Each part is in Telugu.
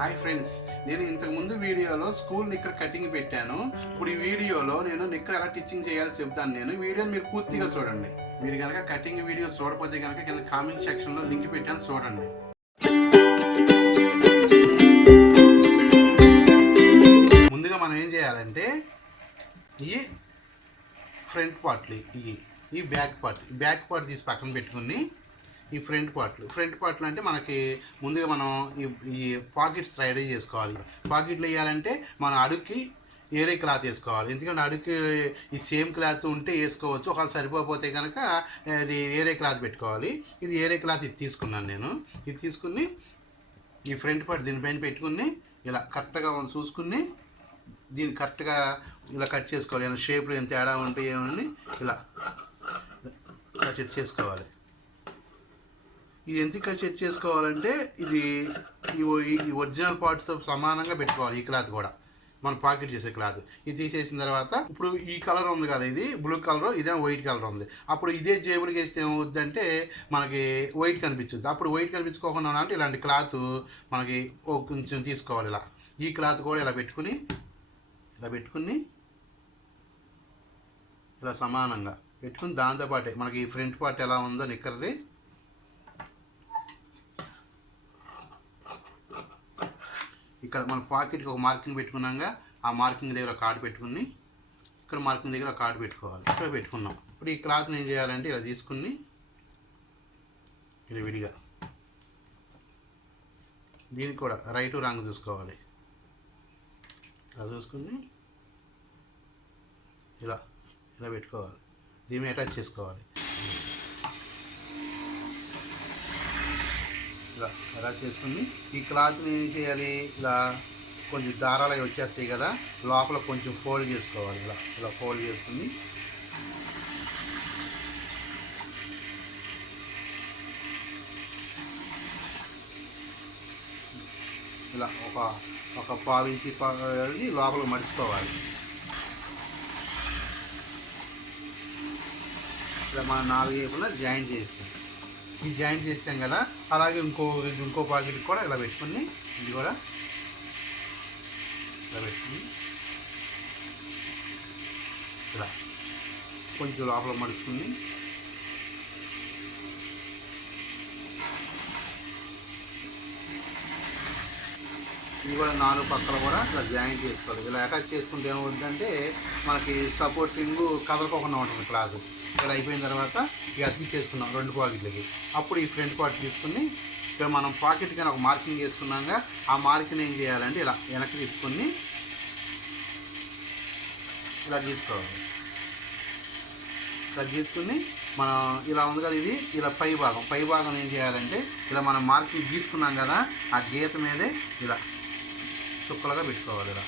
హాయ్ ఫ్రెండ్స్, నేను ఇంతకు ముందు వీడియోలో స్కూల్ నిక్కర్ కటింగ్ పెట్టాను. ఇప్పుడు ఈ వీడియోలో నేను నిక్కర్ ఎలా టిచ్చింగ్ చేయాలో చెప్తాను. నేను వీడియోని మీరు పూర్తిగా చూడండి. మీరు కనుక కటింగ్ వీడియో చూడకపోతే కనుక కింద కామెంట్ సెక్షన్లో లింక్ పెట్టాను, చూడండి. ముందుగా మనం ఏం చేయాలంటే ఈ ఫ్రంట్ పార్ట్లు, ఈ బ్యాక్ పార్ట్ తీసి పక్కన పెట్టుకుని ఈ ఫ్రంట్ పార్ట్లు అంటే మనకి ముందుగా మనం ఈ పాకెట్స్ రెడీ చేసుకోవాలి. పాకెట్లు వేయాలంటే మన అడుగుకి ఏరే క్లాత్ వేసుకోవాలి. ఎందుకంటే అడుగుకి ఈ సేమ్ క్లాత్ ఉంటే వేసుకోవచ్చు, ఒకవేళ సరిపోతే కనుక ఇది ఏరే క్లాత్ పెట్టుకోవాలి. ఇది ఏరే క్లాత్ ఇది తీసుకున్నాను నేను. ఇది తీసుకుని ఈ ఫ్రంట్ పార్ట్ దీనిపైన పెట్టుకుని ఇలా కరెక్ట్గా చూసుకుని దీన్ని కరెక్ట్గా ఇలా కట్ చేసుకోవాలి. ఏమైనా షేప్లో ఏం తేడా ఉంటే ఏమని ఇలా సెట్ చేసుకోవాలి. ఇది ఎందుకు సెట్ చేసుకోవాలంటే ఇది ఈ ఒరిజినల్ పార్ట్స్తో సమానంగా పెట్టుకోవాలి. ఈ క్లాత్ కూడా మనం పాకెట్ చేసే క్లాత్ ఇది తీసేసిన తర్వాత ఇప్పుడు ఈ కలర్ ఉంది కదా, ఇది బ్లూ కలర్, ఇదే వైట్ కలర్ ఉంది. అప్పుడు ఇదే జేబులకి వేస్తే ఏమవుద్దంటే మనకి వైట్ కనిపించుద్ది. అప్పుడు వైట్ కనిపించుకోకుండా అంటే ఇలాంటి క్లాత్ మనకి కొంచెం తీసుకోవాలి. ఇలా ఈ క్లాత్ కూడా ఇలా పెట్టుకుని ఇలా సమానంగా పెట్టుకుని దాంతోపాటే మనకి ఈ ఫ్రంట్ పార్ట్ ఎలా ఉందో నిక్కర్ది ఇక్కడ మన పాకెట్కి ఒక మార్కింగ్ పెట్టుకున్నాక ఆ మార్కింగ్ దగ్గర కార్డు పెట్టుకుని ఇక్కడ మార్కింగ్ దగ్గర కార్డు పెట్టుకోవాలి. ఇక్కడ పెట్టుకున్నాం. ఇప్పుడు ఈ క్లాత్ని ఏం చేయాలంటే ఇలా తీసుకుని ఇలా విడిగా దీనికి కూడా రైట్ రాంగ్ చూసుకోవాలి. ఇలా చూసుకుని ఇలా పెట్టుకోవాలి. దీన్ని అటాచ్ చేసుకోవాలి. ఇలా చేసుకుని ఈ క్లాత్ని ఏం చేయాలి, ఇలా కొంచెం దారాలు అవి వచ్చేస్తాయి కదా, లోపల కొంచెం ఫోల్డ్ చేసుకోవాలి. ఇలా ఫోల్డ్ చేసుకుని ఇలా ఒక పావించి లోపల మడుచుకోవాలి. ఇలా మనం 4 వైపులా జాయింట్ చేస్తాం. ఇది జాయింట్ చేసాం కదా, అలాగే ఇంకో పాకెట్ కూడా ఇలా పెట్టుకుని ఇది కూడా ఇలా పెట్టుకుని ఇలా కొంచెం లోపల మడుచుకుని ఇది కూడా 4 పక్కల కూడా ఇలా జాయింట్ చేసుకోవాలి. ఇలా అటాచ్ చేసుకుంటే ఏమవుతుందంటే మనకి సపోర్టింగ్ కదలకోకుండా ఉంటుంది క్లాత్. ఇలా అయిపోయిన తర్వాత ఇక అతికించేసుకున్నాం 2 పాకెట్లకి. అప్పుడు ఈ ఫ్రంట్ పార్ట్ తీసుకుని ఇక్కడ మనం పాకెట్ కానీ ఒక మార్కింగ్ చేసుకున్నాక ఆ మార్కింగ్ ఏం చేయాలంటే ఇలా వెనక్కి తిప్పుకొని ఇలా తీసుకోవాలి. ఇలా తీసుకుని మనం ఇలా ఉంది కదా, ఇది ఇలా పై భాగం ఏం చేయాలంటే ఇలా మనం మార్కింగ్ గీసుకున్నాం కదా, ఆ గీత మీదే ఇలా చుక్కలుగా పెట్టుకోవాలి. ఇలా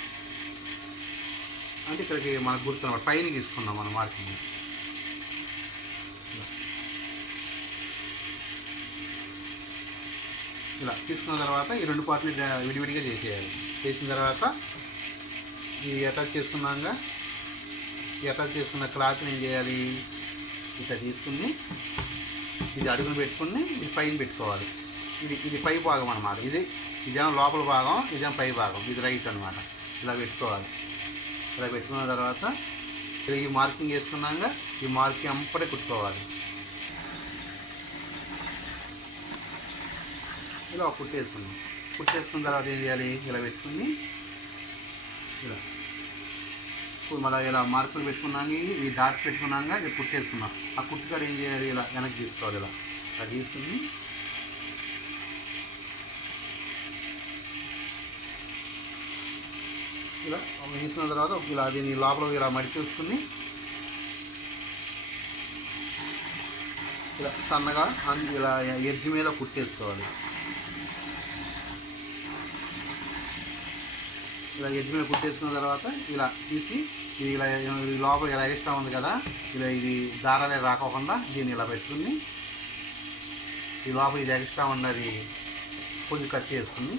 అంటే ఇక్కడికి మనకు గుర్తున్నమాట పైన గీసుకున్నాం మనం మార్కింగ్. ఇలా తీసుకున్న తర్వాత ఈ 2 పార్ట్లు విడివిడిగా చేసేయాలి. చేసిన తర్వాత ఈ అటాచ్ చేసుకున్న క్లాత్ని ఏం చేయాలి, ఇట్లా తీసుకుని ఇది అడుగును పెట్టుకుని ఇది పైన పెట్టుకోవాలి. ఇది పై భాగం అన్నమాట. ఇదేమో లోపల భాగం, ఇదేమో పై భాగం, ఇది రైట్ అనమాట. ఇలా పెట్టుకోవాలి. ఇలా పెట్టుకున్న తర్వాత ఈ మార్కింగ్ వేసుకున్నాక ఈ మార్కింగ్ అంపడే కుట్టుకోవాలి. ఇలా కుట్టేసుకున్న తర్వాత ఏం చేయాలి, ఇలా పెట్టుకుని ఇలా మళ్ళీ ఇలా మార్కులు పెట్టుకున్నాక ఈ డాట్స్ పెట్టుకున్నాక ఇది కుట్టేసుకున్నాం. ఆ కుట్టుకాడ ఏం చేయాలి, ఇలా వెనక్కి తీసుకోవాలి. ఇలా తీసుకుని ఇలా తీసుకున్న తర్వాత ఇలా దీన్ని లోపల ఇలా మడిచేసుకుని ఇలా సన్నగా ఇలా ఎడ్జ్ మీద కుట్టేసుకోవాలి. ఇలా ఎడ్జ్ మీద కుట్టేసుకున్న తర్వాత ఇలా తీసి ఇలా లోపల ఇలా ఎక్స్ట్రా ఉంది కదా, ఇది దారాలే రాకోకుండా దీన్ని ఇలా పెట్టుకుని ఈ లోపల ఇది ఎక్స్ట్రా ఉన్నది కొంచెం కట్ చేసుకుని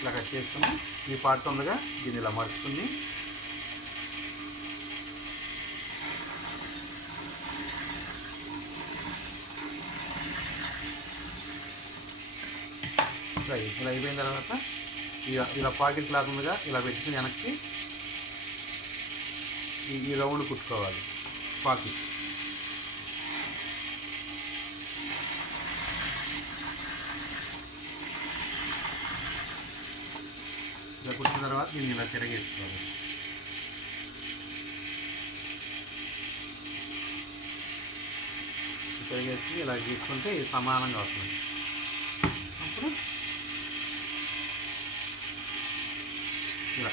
ఇలా కట్ చేసుకుని ఈ పార్ట్ ఉందిగా దీన్ని ఇలా మడుచుకుని ఇలా అయిపోయిన తర్వాత ఇలా పాకెట్ క్లాత్ ఉందిగా ఇలా పెట్టుకుని వెనక్కి ఈ రౌండ్ కుట్టుకోవాలి పాకెట్. ఇలా కుట్టిన తర్వాత దీన్ని ఇలా తిరగేసుకోవాలి. తిరగేసుకుని ఇలా తీసుకుంటే ఇది సమానంగా వస్తుంది. అప్పుడు ఇలా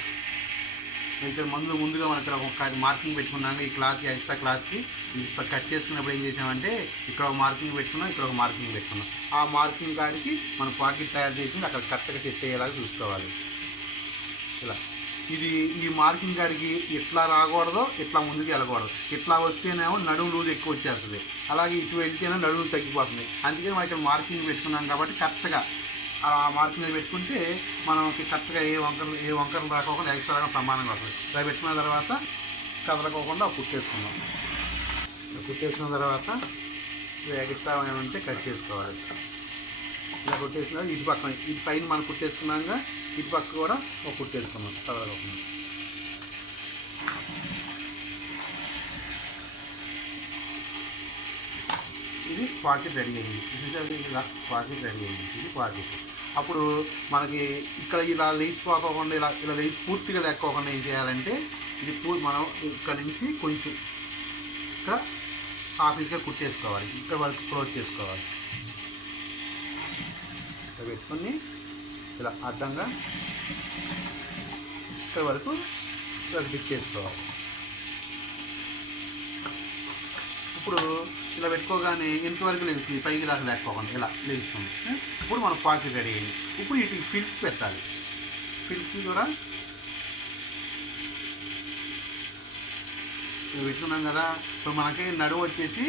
ఇక్కడ ముందుగా మనం ఇక్కడ ఒక మార్కింగ్ పెట్టుకున్నాక ఈ క్లాత్కి ఎక్స్ట్రా క్లాత్కి కట్ చేసుకున్నప్పుడు ఏం చేసామంటే ఇక్కడ ఒక మార్కింగ్ పెట్టుకున్నాం, ఇక్కడ ఒక మార్కింగ్ పెట్టుకున్నాం. ఆ మార్కింగ్ కాడికి మనం పాకెట్ తయారు చేసి అక్కడ కరెక్ట్గా సెట్ అయ్యేలాగా చూసుకోవాలి. ఇలా ఈ మార్కింగ్ కాడికి ఇట్లా రాకూడదు, ఇట్లా ముందుకు వెళ్ళకూడదు. ఇట్లా వస్తేనేమో నడుము లూజ్ ఎక్కువ వచ్చేస్తుంది, అలాగే ఇటు వెళ్తేనే నడుము తగ్గిపోతుంది. అందుకని మనం ఇక్కడ మార్కింగ్ పెట్టుకున్నాం కాబట్టి కరెక్ట్గా ఆ మార్కింగ్ పెట్టుకుంటే మనకి కరెక్ట్గా ఏ వంకరలు రాకోకుండా ఎక్స్ట్రా సమానంగా వస్తుంది. ఇలా పెట్టుకున్న తర్వాత కదలకోకుండా కుట్టేసుకుందాం. కుట్టేసుకున్న తర్వాత ఎక్స్ట్రా ఏమైనా ఉంటే కట్ చేసుకోవాలి. ఇలా కుట్టేసిన ఇటు పైన మనం కుట్టేసుకున్నాక ఇటు పక్క కూడా ఒక కుట్టేసుకున్నాం కదలకోకుండా. ఇది పాకెట్ రెడీ అయింది. ఇలా పాకెట్ రెడీ అయింది. ఇది పాకెట్. అప్పుడు మనకి ఇక్కడ ఇలా లేస్ పోకోకుండా ఇలా లేస్ పూర్తిగా లేకపోకుండా ఏం చేయాలంటే ఇది మనం ఇక్కడ నుంచి కొంచెం ఇక్కడ హాఫ్ ఇంచ్గా కుట్టేసుకోవాలి. ఇక్కడ వరకు క్లోజ్ చేసుకోవాలి. ఇక్కడ పెట్టుకొని ఇలా అడ్డంగా ఇక్కడ వరకు ఫిక్స్ చేసుకోవాలి. ఇప్పుడు ఇలా పెట్టుకోగానే ఎంతవరకు లేస్తుంది, పైకి దాకా లేకపోకుండా ఇలా లేస్తుంది. ఇప్పుడు మన పాకెట్ రెడీ అయింది. ఇప్పుడు వీటికి ఫిల్స్ పెట్టాలి. ఫిల్స్ కూడా పెట్టుకున్నాం కదా. ఇప్పుడు మనకి నడువు వచ్చేసి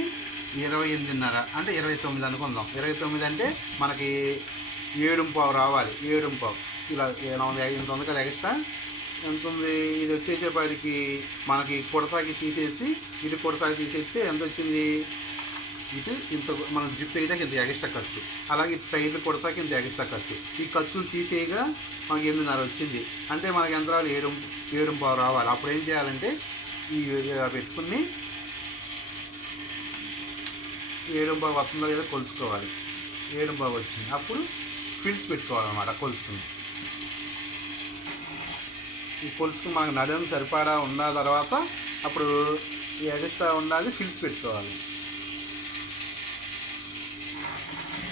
28.5 అంటే 29 అనుకుందాం. 29 అంటే మనకి 7.5 రావాలి. 7.5 ఇలా ఇంత ఉంది కదా ఎక్స్ట్రా ఎంత ఉంది. ఇది వచ్చేసేపటికి మనకి కొడతాకి తీసేసి ఇటు కొడతాకి తీసేస్తే ఎంత వచ్చింది, ఇటు ఇంత మనం జిప్ వేయడానికి ఇంత ఎక్స్ట్రా ఖర్చు, అలాగే ఇటు సైడ్లు కొడతాకి ఇంత ఎక్స్ట్రా ఖర్చు. ఈ ఖర్చులు తీసేయగా మనకి 8.5 వచ్చింది. అంటే మనకి ఎంత రావాలి, 7.5 రావాలి. అప్పుడు ఏం చేయాలంటే ఈ పెట్టుకుని 7.5 వస్తుందో లేదో కొలుచుకోవాలి. 7.5 వచ్చింది. అప్పుడు ఫిల్స్ పెట్టుకోవాలన్నమాట కొలుచుకుని. ఈ కొలుచుకుని మనకు నడుము సరిపడా ఉన్న తర్వాత అప్పుడు ఈ ఎక్స్ట్రా ఉండాలి ఫిల్స్ పెట్టుకోవాలి.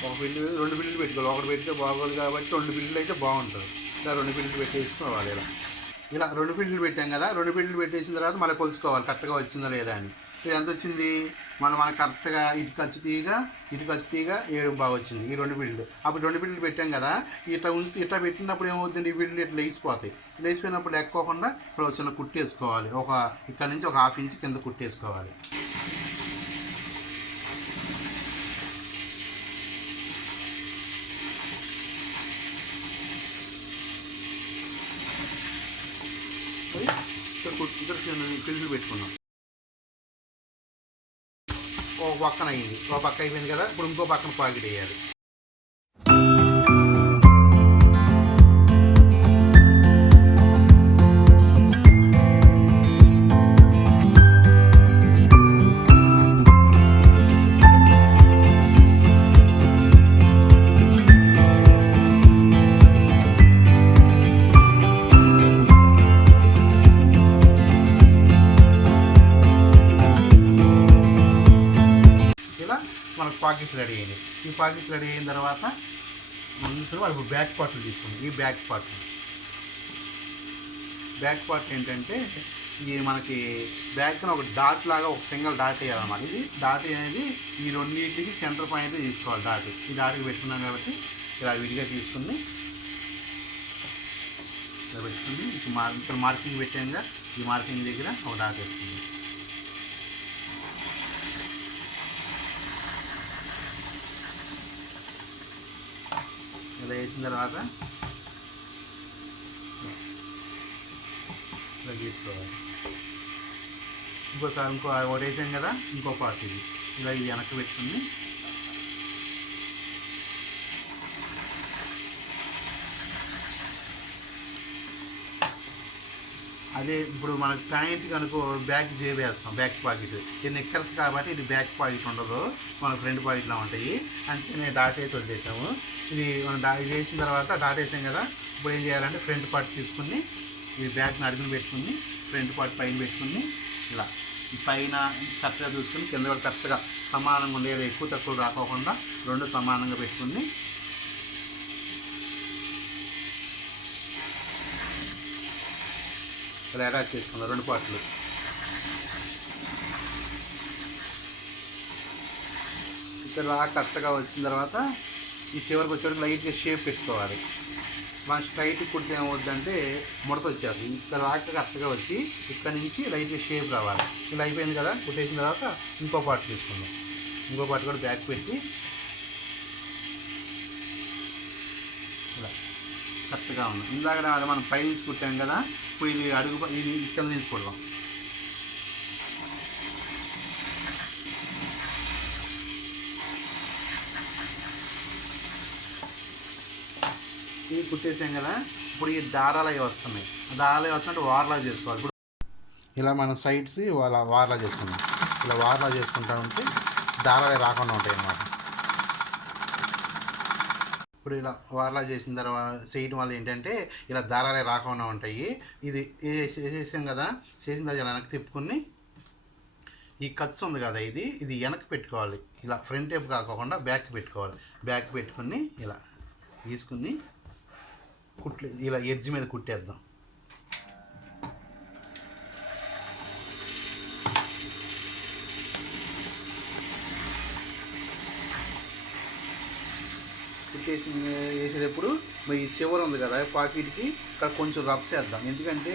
ఒక బిల్లు 2 బిల్లులు పెట్టుకోవాలి. ఒకటి పెడితే బాగోదు కాబట్టి 2 బిల్లులు అయితే బాగుంటుంది. ఇలా 2 బిల్లులు పెట్టేసుకోవాలి. ఇలా 2 బిల్లులు పెట్టాం కదా. 2 బిల్లులు పెట్టేసిన తర్వాత మళ్ళీ కొలుచుకోవాలి కరెక్ట్గా వచ్చిందా లేదా అని. ఇది ఎంత వచ్చింది, మనకు కరెక్ట్గా ఇటు ఖర్చు తీయగా 7.5 వచ్చింది. ఈ 2 బిల్లులు. అప్పుడు 2 బిల్లులు పెట్టాం కదా. ఇట్లా పెట్టినప్పుడు ఏమవుతుంది, ఈ బిల్లులు ఇట్లా లేచిపోతాయి. లేచిపోయినప్పుడు లెక్కోకుండా ఇప్పుడు చిన్న కుట్టేసుకోవాలి. ఇక్కడ నుంచి ఒక 1/2 ఇంచ్ కింద కుట్టేసుకోవాలి. ఇక్కడ ఫిల్లు పెట్టుకున్నాం. ఒక పక్కన అయింది, ఒక పక్క అయిపోయింది కదా. ఇప్పుడు ఇంకో పక్కన పాకెట్ వేయాలి. మనకు పాకెట్స్ రెడీ అయినాయి. ఈ పాకెట్స్ రెడీ అయిన తర్వాత ఇప్పుడు బ్యాక్ పార్ట్లు తీసుకుంటాం. ఈ బ్యాక్ పార్ట్ ఏంటంటే ఇది మనకి బ్యాక్ని ఒక డాట్ లాగా ఒక సింగిల్ డాట్ వేయాలన్నమాట. ఇది డాట్ అనేది ఈ రెండింటికి సెంటర్ పాయింట్ తీసుకోవాలి. డాట్ ఈ డాట్కి పెట్టుకున్నాం కాబట్టి ఇలా విడిగా తీసుకుని ఇలా పెట్టుకుని ఇక్కడ మార్కింగ్ పెట్టాక ఈ మార్కింగ్ దగ్గర ఒక డాట్ వేసుకుంది. ఇలా వేసిన తర్వాత ఇలా తీసుకోవాలి. ఇంకోసారి ఒకటి వేసాం కదా, ఇంకో పార్ట్ ఇది వెనక్కి పెట్టుకుని అదే ఇప్పుడు మనకి ప్యాంట్కి అనుకో బ్యాక్ జేబు వేస్తాం, బ్యాక్ పాకెట్. ఇది నిక్కర్స్ కాబట్టి ఇది బ్యాక్ పాకెట్ ఉండదు, మన ఫ్రంట్ పాకెట్లో ఉంటాయి. అంటే నేను డాట్ వేసి వదిలేసాము. ఇది మనం ఇది వేసిన తర్వాత డాట్ వేసాం కదా. ఇప్పుడు ఏం చేయాలంటే ఫ్రంట్ పార్ట్ తీసుకుని ఇది బ్యాక్ని అడుగుని పెట్టుకుని ఫ్రంట్ పార్ట్ పైన పెట్టుకుని ఇలా ఈ పైన కరెక్ట్గా చూసుకుని కింద కూడా కరెక్ట్గా సమానంగా ఉండేది, ఎక్కువ తక్కువ రాకోకుండా రెండు సమానంగా పెట్టుకుని ఇలా అటాచ్ చేసుకున్నాం రెండు పార్ట్లు. ఇక్కడ కరెక్ట్గా వచ్చిన తర్వాత ఈ చివరికి వచ్చేవరకు లైట్గా షేప్ పెట్టుకోవాలి. మన స్ట్రైట్ కుడితే ఏమవుద్దంటే ముడత వచ్చేస్తుంది. ఇక్కడ కరెక్ట్గా వచ్చి ఇక్కడ నుంచి లైట్గా షేప్ రావాలి. ఇలా అయిపోయింది కదా. కుట్టేసిన తర్వాత ఇంకో పార్ట్ తీసుకుందాం. ఇంకో పార్ట్ కూడా బ్యాక్ పెట్టి ఇలా కరెక్ట్గా ఉంది. ఇందాక మనం పై నుంచి కుట్టాం కదా. ఇప్పుడు ఇది అడుగు ఇది ఇక్కడ నుంచి కుడదాం. ఇది కుట్టేసాం కదా. ఇప్పుడు ఈ దారాలు అవి వస్తున్నాయి. దారాలు అవి వస్తున్నట్టు వార్లా చేసుకోవాలి. ఇప్పుడు ఇలా మనం సైడ్స్ అలా వార్లా చేసుకుందాం. ఇలా వార్లా చేసుకుంటా ఉంటే దారాలు రాకుండా ఉంటాయి అన్నమాట. ఇప్పుడు ఇలా వార్లా చేసిన తర్వాత చేయడం వల్ల ఏంటంటే ఇలా దారాలే రాకుండా ఉంటాయి. ఇది వేసేసాం కదా. చేసిన తర్వాత ఇలా వెనక్కి తిప్పుకుని ఈ ఖర్చు ఉంది కదా, ఇది వెనక్కి పెట్టుకోవాలి. ఇలా ఫ్రంట్ వైపు కాకుండా బ్యాక్ పెట్టుకోవాలి. బ్యాక్ పెట్టుకుని ఇలా తీసుకుని కుట్లే ఇలా ఎడ్జ్ మీద కుట్టేద్దాం. కుట్టేసి వేసేటప్పుడు ఈ చివర ఉంది కదా పాకెట్కి ఇక్కడ కొంచెం రఫ్ చేద్దాం. ఎందుకంటే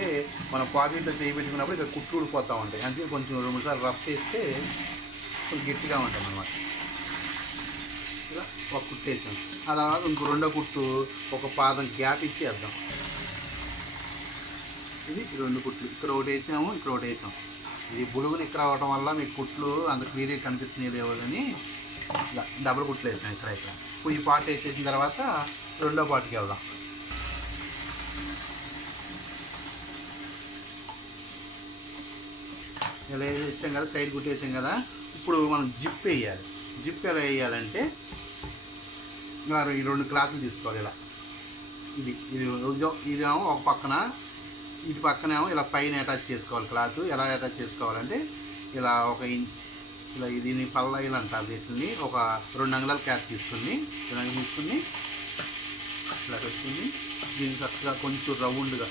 మనం పాకెట్లో చేయి పెట్టుకున్నప్పుడు ఇక్కడ కుట్లు ఊడిపోతూ ఉంటాయి. అందుకే కొంచెం 2-3 సార్లు రఫ్ చేస్తే కొంచెం గట్టిగా ఉంటుంది అన్నమాట. ఇలా ఒక కుట్టు వేసాం. ఆ తర్వాత ఇంకో రెండో కుట్టు ఒక పాదం గ్యాప్ ఇచ్చేద్దాం. ఇది 2 కుట్లు ఇక్కడ ఒకటి వేసాము, ఇక్కడ ఒకటి వేసాం. ఇది బులుగులు ఇక్కడ అవడం వల్ల మీకు కుట్లు అంత క్లియర్గా కనిపిస్తున్నాయి లేవో అని ఇలా డబుల్ కుట్లు వేసాం ఇక్కడ. ఇప్పుడు ఈ పార్ట్ వేసేసిన తర్వాత రెండో పార్ట్కి వెళ్దాం. ఇలా వేసాం కదా, సైడ్ కుట్టేసాం కదా. ఇప్పుడు మనం జిప్ వేయాలి. జిప్ ఎలా వేయాలంటే ఇలా ఈ 2 క్లాత్లు తీసుకోవాలి. ఇలా ఇదేమో ఒక పక్కన, ఇటు పక్కనేమో ఇలా పైన అటాచ్ చేసుకోవాలి. క్లాత్ ఎలా అటాచ్ చేసుకోవాలంటే ఇలా ఇలా దీన్ని పల్లాయిలు అంటారు. వీటిని ఒక 2 అంగుళాల క్లాత్ తీసుకుని ఇలా తీసుకుని ఇలా పెట్టుకుని దీన్ని చక్కగా కొంచెం రౌండ్గా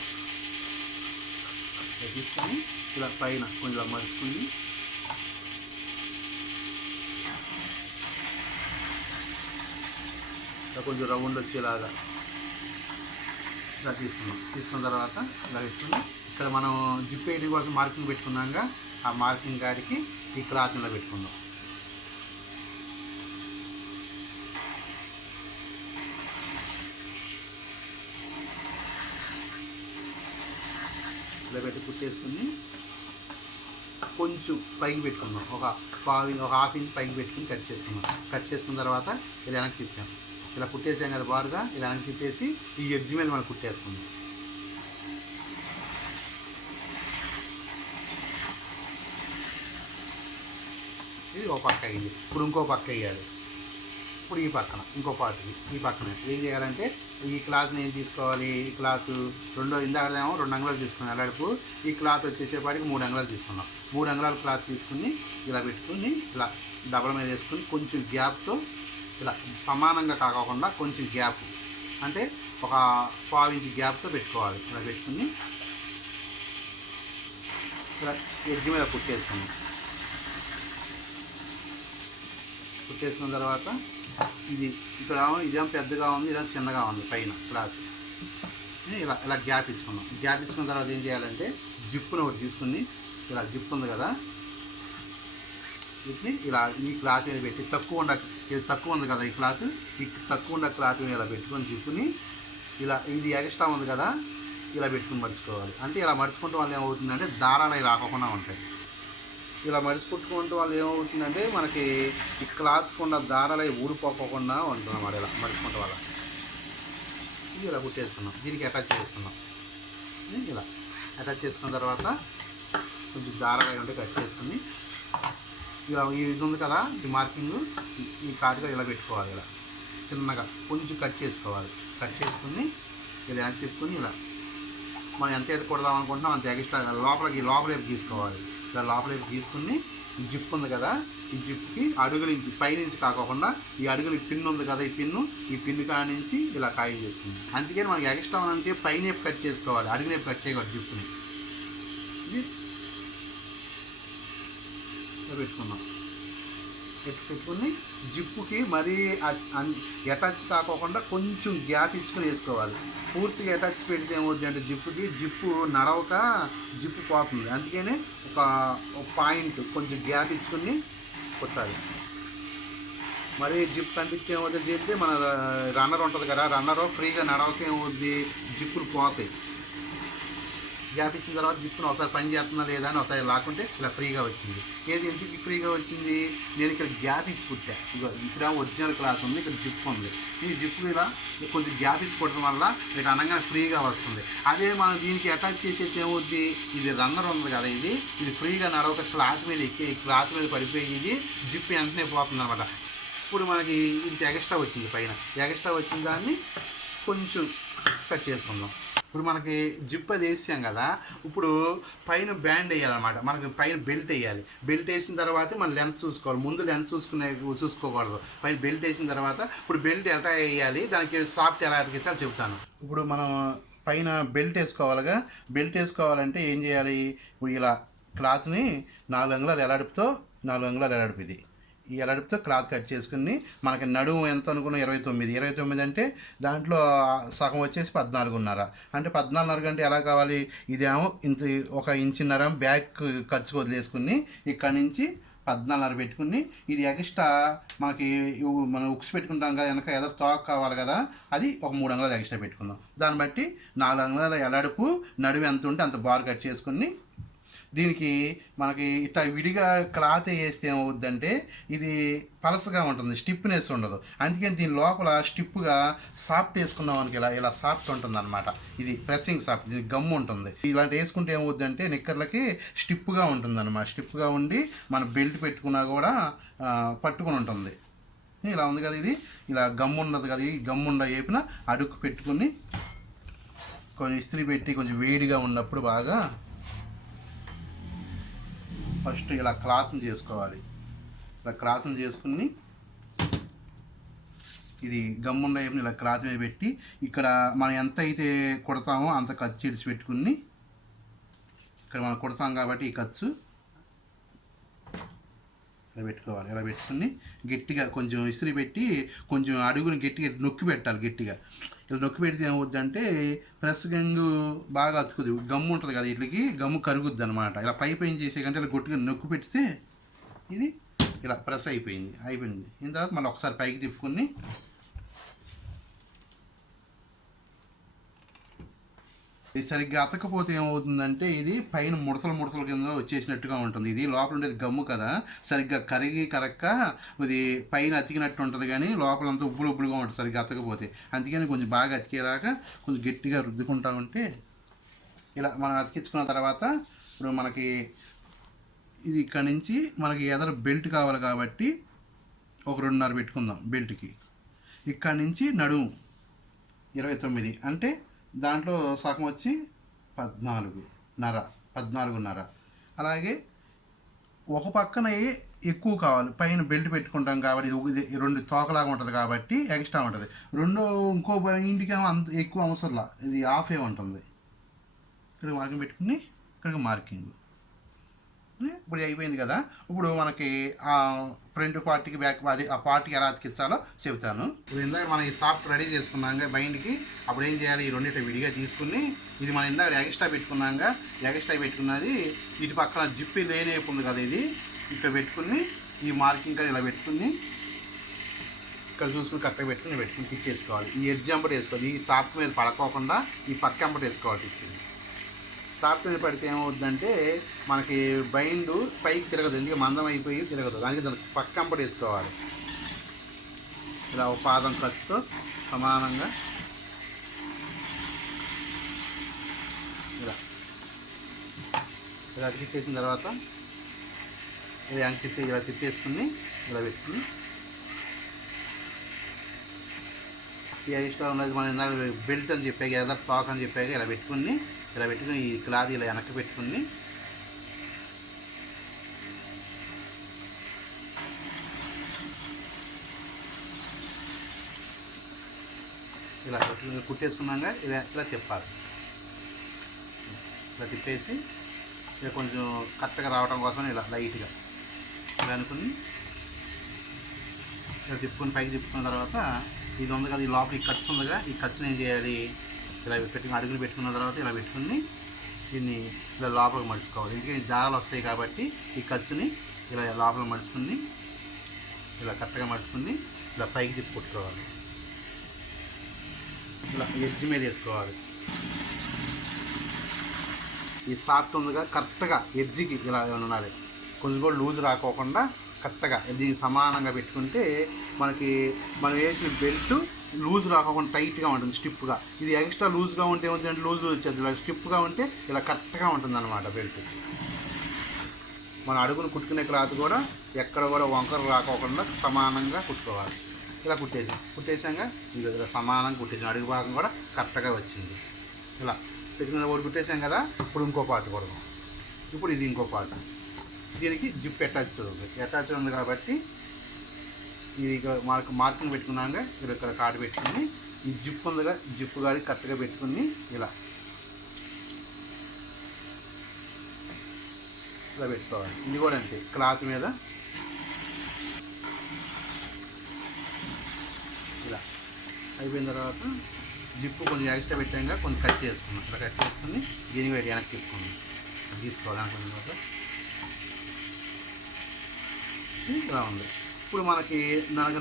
తీసుకొని ఇలా పైన కొంచెం మరుచుకుని ఇలా కొంచెం రౌండ్ వచ్చేలాగా ఇలా తీసుకున్న తర్వాత ఇలా పెట్టుకుని ఇక్కడ మనం జిప్ వేయడం కోసం మార్కింగ్ పెట్టుకున్నాక ఆ మార్కింగ్ కాడికి ఈ క్లాత్ ఇలా పెట్టుకుందాం. ఇలా పెట్టి కుట్టేసుకుని కొంచెం పైకి పెట్టుకుందాం. ఒక హాఫ్ ఇంచ్ పైకి పెట్టుకుని కట్ చేసుకుందాం. కట్ చేసుకున్న తర్వాత ఇది వెనక్కి తిప్పాం. ఇలా కుట్టేసాం కదా బారుగా, ఇలా వెనక్కి తిప్పేసి ఈ ఎడ్జ్ మీద మనం కుట్టేసుకుందాం. ఇది ఒక పక్క అయింది. ఇప్పుడు ఇంకో పక్క వేయాలి. ఇప్పుడు ఈ పక్కన ఇంకో పార్ట్కి ఈ పక్కన ఏం చేయాలంటే ఈ క్లాత్ని ఏం తీసుకోవాలి. ఈ క్లాత్ ఇందాకదేమో 2 అంగుళాలు తీసుకున్నాం అడుపు. ఈ క్లాత్ వచ్చేసేపాటికి 3 అంగుళాలు తీసుకున్నాం. 3 అంగుళాల క్లాత్ తీసుకుని ఇలా పెట్టుకుని ఇలా డబల్ మీద వేసుకుని కొంచెం గ్యాప్తో ఇలా సమానంగా కాకుండా కొంచెం గ్యాప్ అంటే ఒక 1/4 ఇంచ్ గ్యాప్తో పెట్టుకోవాలి. ఇలా పెట్టుకుని ఇలా ఎడ్జ్ మీద కుట్టేసుకున్నాం. కుట్టేసుకున్న తర్వాత ఇది ఇక్కడ ఇదేమో పెద్దగా ఉంది, ఇదేమో చిన్నగా ఉంది పైన క్లాత్. ఇలా ఇలా గ్యాప్ ఇచ్చుకున్నాం. గ్యాప్ ఇచ్చుకున్న తర్వాత ఏం చేయాలంటే జిప్పును ఒకటి తీసుకుని ఇలా జిప్ ఉంది కదా, వీటిని ఇలా ఈ క్లాత్ మీద పెట్టి ఇది తక్కువ ఉంది కదా ఈ క్లాత్, ఈ తక్కువ ఉన్న క్లాత్ మీద ఇలా పెట్టుకొని జిప్పుని ఇలా ఇది ఎక్స్ట్రా ఉంది కదా ఇలా పెట్టుకుని మడుచుకోవాలి. అంటే ఇలా మడుచుకుంటే వాళ్ళు ఏమవుతుందంటే దారాలు అవి రాకుండా ఉంటాయి. ఇలా మడుచుకుంటూ వాళ్ళు ఏమవుతుందంటే మనకి ఈ క్లాత్ ఉన్న దారాలు అవి ఊడిపోకుండా ఉంటుంది అన్నమాట. ఇలా మడుచుకుంటే వాళ్ళ ఇది ఇలా కుట్టేసుకున్నాం. దీనికి అటాచ్ చేసుకున్నాం. ఇలా అటాచ్ చేసుకున్న తర్వాత కొంచెం దారాగా ఉంటే కట్ చేసుకుని ఇలా ఇది ఉంది కదా ఈ మార్కింగ్ ఈ కాటుగా ఇలా పెట్టుకోవాలి. ఇలా చిన్నగా కొంచెం కట్ చేసుకోవాలి. కట్ చేసుకుని ఇలా తిప్పుకొని ఇలా మనం ఎంత అయితే కొడదాం అనుకుంటున్నాం అంత ఎక్స్ట్రా లోపలికి తీసుకోవాలి. ఇలా లోపలికి తీసుకుని ఈ జిప్ ఉంది కదా ఈ జిప్కి అడుగు నుంచి పైనుంచి కాకుండా ఈ అడుగుని పిన్ ఉంది కదా ఈ పిన్ను కాడ నుంచి ఇలా కాయ చేసుకుంది. అందుకని మనకి ఎక్స్ట్రా నుంచి పైన కట్ చేసుకోవాలి, అడుగునేపు కట్ చేయకూడదు. జిప్ని ఇది పెట్టుకున్నాం. పెట్టుకుని జిప్పుకి మరీ అటాచ్ కాకోకుండా కొంచెం గ్యాప్ ఇచ్చుకొని వేసుకోవాలి. పూర్తిగా అటాచ్ పెడితే ఏమవుతుంది అంటే జిప్పు నడవక జిప్పు పోతుంది. అందుకని ఒక పాయింట్ కొంచెం గ్యాప్ ఇచ్చుకొని కొట్టాలి. మరి జిప్ కంటిస్తే ఏమవుతుంది చేస్తే మన రన్నర్ ఉంటుంది కదా రన్నర్ ఫ్రీగా నడవక ఏమవుద్ది జిప్పులు పోతాయి. గ్యాప్ ఇచ్చిన తర్వాత జిప్పును ఒకసారి పని చేస్తున్నా లేదా అని ఒకసారి లాక్కుంటే ఇలా ఫ్రీగా వచ్చింది. ఏది ఎందుకు ఫ్రీగా వచ్చింది? నేను ఇక్కడ గ్యాప్ ఇచ్చి కుట్టా. ఇక్కడ ఒరిజినల్ క్లాత్ ఉంది, ఇక్కడ జిప్ ఉంది. ఈ జిప్పు ఇలా కొంచెం గ్యాప్ ఇచ్చి కుట్టడం వల్ల మీకు అనగానే ఫ్రీగా వస్తుంది. అదే మనం దీనికి అటాచ్ చేసేది ఏమవుద్ది, ఇది రన్నర్ ఉంది కదా ఇది ఫ్రీగా నడవక క్లాత్ మీద ఎక్కి క్లాత్ మీద పడిపోయి ఇది జిప్ వెంటనే పోతుంది అనమాట. ఇప్పుడు మనకి ఇంత ఎక్స్ట్రా వచ్చింది, పైన ఎక్స్ట్రా వచ్చిన దాన్ని కొంచెం కట్ చేసుకుందాం. ఇప్పుడు మనకి జిప్ అది వేసాం కదా, ఇప్పుడు పైన బ్యాండ్ వేయాలన్నమాట. మనకి పైన బెల్ట్ వేయాలి. బెల్ట్ వేసిన తర్వాత మనం లెంత్ చూసుకోవాలి. ముందు లెంత్ చూసుకోకూడదు. పైన బెల్ట్ వేసిన తర్వాత ఇప్పుడు బెల్ట్ ఎలా వేయాలి, దానికి సాఫ్ట్ ఎలా అతికించాలో చెప్తాను. ఇప్పుడు మనం పైన బెల్ట్ వేసుకోవాలిగా. బెల్ట్ వేసుకోవాలంటే ఏం చేయాలి, ఇప్పుడు ఇలా క్లాత్ని 4 అంగుళాలు ఎలాడుపుతో 4 అంగుళాలు ఎలాడుపు ఇది ఈ ఎలాడుపుతో క్లాత్ కట్ చేసుకుని మనకి నడుము ఎంత అనుకున్నా 29 అంటే దాంట్లో సగం వచ్చేసి 14.5 అంటే 14.5 అంటే ఎలా కావాలి, ఇదేమో ఇంత 1 ఇంచున్నర బ్యాక్ ఖర్చు వదిలేసుకుని ఇక్కడ నుంచి 14.5 పెట్టుకుని ఇది ఎక్స్ట్రా మనకి మనం ఉక్స్ పెట్టుకుంటాం కదా వెనక ఎదో తోక కావాలి కదా అది ఒక 3 అంగుళాలు ఎక్స్ట్రా పెట్టుకుందాం. దాన్ని బట్టి 4 అంగుళాల ఎలాడుపు నడుము ఎంత ఉంటే అంత బార్ కట్ చేసుకుని దీనికి మనకి ఇట్లా విడిగా క్లాత్ వేస్తే ఏమవుద్దంటే ఇది పలసగా ఉంటుంది, స్టిఫ్నెస్ ఉండదు. అందుకని దీని లోపల స్టిప్గా సాఫ్ట్ వేసుకున్నాం మనకి ఇలా సాఫ్ట్ ఉంటుంది అనమాట. ఇది ప్రెస్సింగ్ సాఫ్ట్, దీనికి గమ్ము ఉంటుంది. ఇలాంటి వేసుకుంటే ఏమవుద్దంటే నిక్కర్లకి స్టిప్గా ఉంటుంది అనమాట. స్టిప్గా ఉండి మన బెల్ట్ పెట్టుకున్నా కూడా పట్టుకుని ఉంటుంది. ఇలా ఉంది కదా ఇది ఇలా గమ్ము ఉండదు కదా, ఈ గమ్ము ఉండ వేపిన అడుగు పెట్టుకుని కొంచెం ఇస్త్రీ పెట్టి కొంచెం వేడిగా ఉన్నప్పుడు బాగా ఫస్ట్ ఇలా క్లాత్ని చేసుకోవాలి. ఇలా క్లాత్ని చేసుకుని ఇది గమ్ముండ ఇలా క్లాత్ మీద పెట్టి ఇక్కడ మనం ఎంత అయితే కుడతామో అంత ఖర్చు ఇడిచి పెట్టుకుని ఇక్కడ మనం కుడతాం కాబట్టి ఈ ఖర్చు ఇలా పెట్టుకోవాలి. ఇలా పెట్టుకుని గట్టిగా కొంచెం ఇస్త్రీ పెట్టి కొంచెం అడుగుని గట్టిగా నొక్కి పెట్టాలి. గట్టిగా ఇలా నొక్కి పెడితే ఏమవుద్దంటే ప్రెస్ గంగు బాగా అతుకుద్ది. గమ్ము ఉంటుంది కదా వీటికి గమ్ము కరుగుద్ది అనమాట. ఇలా పైన చేసే కంటే ఇలా గట్టిగా నొక్కి పెడితే ఇది ఇలా ప్రెస్ అయిపోయింది. దీని తర్వాత మళ్ళీ ఒకసారి పైకి తిప్పుకుని ఇది సరిగ్గా అతకపోతే ఏమవుతుందంటే ఇది పైన ముడతల కింద వచ్చేసినట్టుగా ఉంటుంది. ఇది లోపల ఉండేది గమ్ము కదా, సరిగ్గా కరక్క ఇది పైన అతికినట్టు ఉంటుంది కానీ లోపలంతా ఉబ్బులుగా ఉంటుంది సరిగ్గా అతకపోతే. అందుకని కొంచెం బాగా అతికేదాకా కొంచెం గట్టిగా రుద్దుకుంటా ఉంటే ఇలా మనం అతికించుకున్న తర్వాత ఇప్పుడు మనకి ఇది ఇక్కడ నుంచి మనకి ఎదర బెల్ట్ కావాలి కాబట్టి ఒక 2.5 పెట్టుకుందాం బెల్ట్కి. ఇక్కడ నుంచి నడుము 29 అంటే దాంట్లో సగం వచ్చి 14.5. అలాగే ఒక పక్కన ఎక్కువ కావాలి, పైన బెల్ట్ పెట్టుకుంటాం కాబట్టి ఇది 2 తోకలాగా ఉంటుంది కాబట్టి ఎక్స్ట్రా ఉంటుంది. ఇంకో ఇంటికేమో అంత ఎక్కువ అవసరంలా, ఇది హాఫే ఉంటుంది. ఇక్కడ మార్కింగ్ పెట్టుకుని ఇక్కడికి మార్కింగ్. ఇప్పుడు అయిపోయింది కదా. ఇప్పుడు మనకి ఆ ఫ్రంట్ పార్ట్కి బ్యాక్ అది ఆ పార్ట్కి ఎలా అతికించాలో చెబుతాను. ఇప్పుడు ఇందాక మనం ఈ సాఫ్ట్ రెడీ చేసుకున్నాక బైండ్కి అప్పుడు ఏం చేయాలి, ఈ రెండింటి విడిగా తీసుకుని ఇది మనం ఇందాక ఎక్స్ట్రా పెట్టుకున్నది ఇటు పక్కన జిప్పి లేని ఉంది కదా ఇది ఇక్కడ పెట్టుకుని ఈ మార్కింగ్ కానీ ఇలా పెట్టుకుని ఇక్కడ చూసుకుని కరెక్ట్గా పెట్టుకుని టిచ్ చేసుకోవాలి. ఈ ఎడ్జ్ అంబటి వేసుకోవాలి. ఈ సాఫ్ట్ మీద పడకోకుండా ఈ పక్క అంబటి వేసుకోవాలి. టిచ్చింది సాఫ్ట్ మీద పడితే ఏమవుతుందంటే మనకి బైండ్ పైకి తిరగదు, ఎందుకంటే మందం అయిపోయి తిరగదు. దానికి పక్క అంబటి వేసుకోవాలి. ఇలా ఒక పాదం ఖర్చుతో సమానంగా ఇలా ఇలా అతికిచ్చేసిన తర్వాత ఇలా ఇలా తిప్పేసుకుని ఇలా పెట్టుకుని ఈ ఎక్స్ట్రా ఉన్నది మనం ఇందాక బెల్ట్ అని చెప్పాక ఏదో టాక్ అని చెప్పాక ఇలా పెట్టుకుని ఈ క్లాత్ ఇలా వెనక్కి పెట్టుకుని ఇలా కుట్టేసుకున్నాక ఇలా తిప్పాలి. ఇలా తిప్పేసి ఇలా కొంచెం కరెక్ట్గా రావడం కోసం ఇలా లైట్గా ఇలా అనుకుని ఇలా తిప్పుకొని పైకి తిప్పుకున్న తర్వాత ఇది ఉంది కదా, ఈ లోపల ఈ ఖర్చు ఉందిగా, ఈ ఖర్చుని ఏం చేయాలి, ఇలా పెట్టుకుని అడుగులు పెట్టుకున్న తర్వాత ఇలా పెట్టుకుని దీన్ని ఇలా లోపలికి మడుచుకోవాలి. ఇంకా దారాలు వస్తాయి కాబట్టి ఈ ఖర్చుని ఇలా లోపల మడుచుకుని ఇలా కరెక్ట్గా మడుచుకుని ఇలా పైకి తిప్పి కొట్టుకోవాలి. ఇలా ఎడ్జ్ మీద వేసుకోవాలి. ఈ సాఫ్ట్ ఉందిగా కరెక్ట్గా ఎడ్జ్కి ఇలా ఉండాలి, కొంచెం కూడా లూజ్ రాకోకుండా కరెక్ట్గా దీన్ని సమానంగా పెట్టుకుంటే మనకి మనం వేసిన బెల్ట్ లూజ్ రాకుండా టైట్గా ఉంటుంది, స్టిప్గా. ఇది ఎక్స్ట్రా లూజ్గా ఉంటే ఏమవుతుందంటే లూజ్ వచ్చేది, ఇలా స్టిప్గా ఉంటే ఇలా కరెక్ట్గా ఉంటుంది అన్నమాట బెల్ట్. మన అడుగును కుట్టుకునే క్లాత్ కూడా ఎక్కడ కూడా వంకర రాకోకుండా సమానంగా కుట్టుకోవాలి. ఇలా కుట్టేసాక ఇలా సమానంగా కుట్టేసాం, అడుగు భాగం కూడా కరెక్ట్గా వచ్చింది. ఇలా పెట్టుకున్న ఒకటి కుట్టేసాం కదా, ఇప్పుడు ఇంకో పార్ట్ కొడదాం. ఇప్పుడు ఇది ఇంకో పార్ట్, దీనికి జిప్ అటాచ్ ఉంది కాబట్టి ఇది మార్కింగ్ పెట్టుకున్నాక ఇక్కడ కార్డు పెట్టుకుని ఈ జిప్ ఉందిగా, జిప్ గాడి కరెక్ట్గా పెట్టుకుని ఇలా పెట్టుకోవాలి. ఇది కూడా అంతే, క్లాత్ మీద ఇలా అయిపోయిన తర్వాత జిప్పు కొంచెం ఎక్స్ట్రా పెట్టాక కొంచెం కట్ చేసుకున్నాం. ఇలా కట్ చేసుకుని దీని వేడి వెనక్కి తిప్పుకున్నాం, తీసుకోవాలి అనుకున్న తర్వాత ఇలా ఉంది. ఇప్పుడు మనకి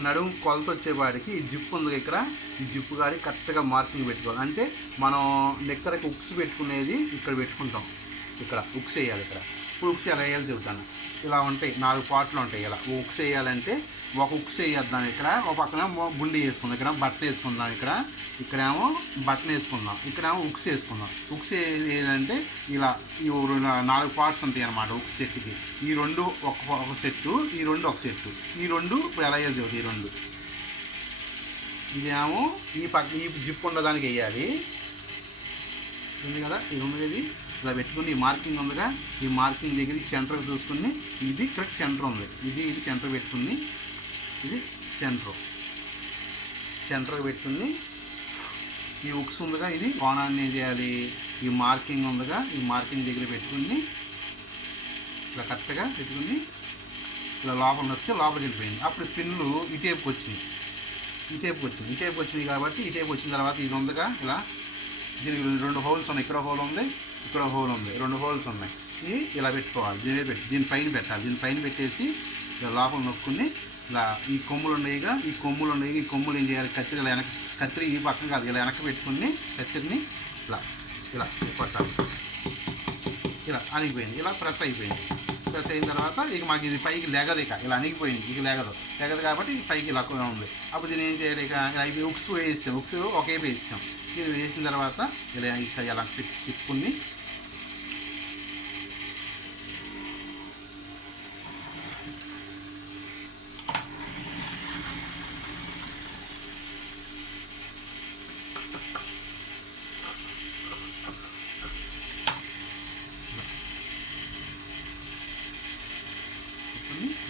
నడుము కొలత వచ్చేవాడికి ఈ జిప్పు ఉంది ఇక్కడ, ఈ జిప్పు గాడి కరెక్ట్గా మార్కింగ్ పెట్టుకోవాలి. అంటే మనం నెక్కరకి ఉక్స్ పెట్టుకునేది ఇక్కడ పెట్టుకుంటాం, ఇక్కడ ఉక్స్ వేయాలి. ఇప్పుడు ఉక్స్ ఎలా వేయాలి చెబుతాను. ఇలా ఉంటాయి 4 పార్ట్లు ఉంటాయి. ఇలా ఉక్స్ వేయాలంటే ఒక ఉక్స్ వేద్దాం, ఇక్కడ ఒక పక్కన బుండి వేసుకుందాం, ఇక్కడ బట్టలు వేసుకుందాం, ఇక్కడేమో బట్టలు వేసుకుందాం, ఇక్కడేమో ఉక్స్ వేసుకుందాం. ఉక్స్ ఏంటంటే ఇలా ఈ 4 పార్ట్స్ ఉంటాయి అన్నమాట ఉక్స్ సెట్కి. ఈ 2 ఒక సెట్టు, ఈ 2 ఒక సెట్టు. ఈ 2 ఇప్పుడు ఎలా వేయాలి చెబుతుంది. ఈ 2 ఇదేమో ఈ జిప్ ఉండడానికి వేయాలి, ఉంది కదా, ఇది ఉండేది ఇలా పెట్టుకుని ఈ మార్కింగ్ ఉందిగా, ఈ మార్కింగ్ దగ్గర సెంటర్ చూసుకుని ఇది కరెక్ట్ సెంటర్ ఉంది, ఇది సెంటర్ పెట్టుకుని ఇది సెంటర్ పెట్టుకుని ఈ ఉక్స్ ఉందిగా, ఇది కోణాన్ని ఏం చేయాలి, ఈ మార్కింగ్ ఉందిగా, ఈ మార్కింగ్ దగ్గర పెట్టుకుని ఇలా కరెక్ట్గా పెట్టుకుని ఇలా లోపల వస్తే లోపలికి వెళ్ళిపోయింది. అప్పుడు పిన్నులు ఈ టైప్కి వచ్చినాయి, కాబట్టి ఈ టైప్ వచ్చిన తర్వాత ఇది ఉందిగా, ఇలా దీనికి 2 హోల్స్ ఉన్నాయి, ఇక్కడ హోల్ ఉంది, ఇక్కడ హోల్ ఉంది, 2 హోల్స్ ఉన్నాయి. ఇవి ఇలా పెట్టుకోవాలి, దీని పైన పెట్టాలి. దీని పైన పెట్టేసి ఇలా లోపల నొక్కుని ఇలా ఈ కొమ్ములు ఉన్నాయిగా, ఈ కొమ్ములు ఏం చేయాలి, కత్తిరి ఈ పక్కన కాదు, ఇలా వెనక్కి పెట్టుకుని కత్తిరిని ఇలా కొట్టాలి. ఇలా అణిగిపోయింది, ఇలా ప్రెస్ అయిపోయింది. ప్రెస్ అయిన తర్వాత ఇక మాకు ఇది పైకి లెగదు, ఇలా అణిగిపోయింది, ఇక లెగదు కాబట్టి పైకి ఇలా ఉంది. అప్పుడు దీన్ని ఏం చేయాలి, ఇక ఉక్స్ వేసాం, ఉక్స్ ఒకే వేసాం. ఇది వేసిన తర్వాత ఇలా తిప్పుకుని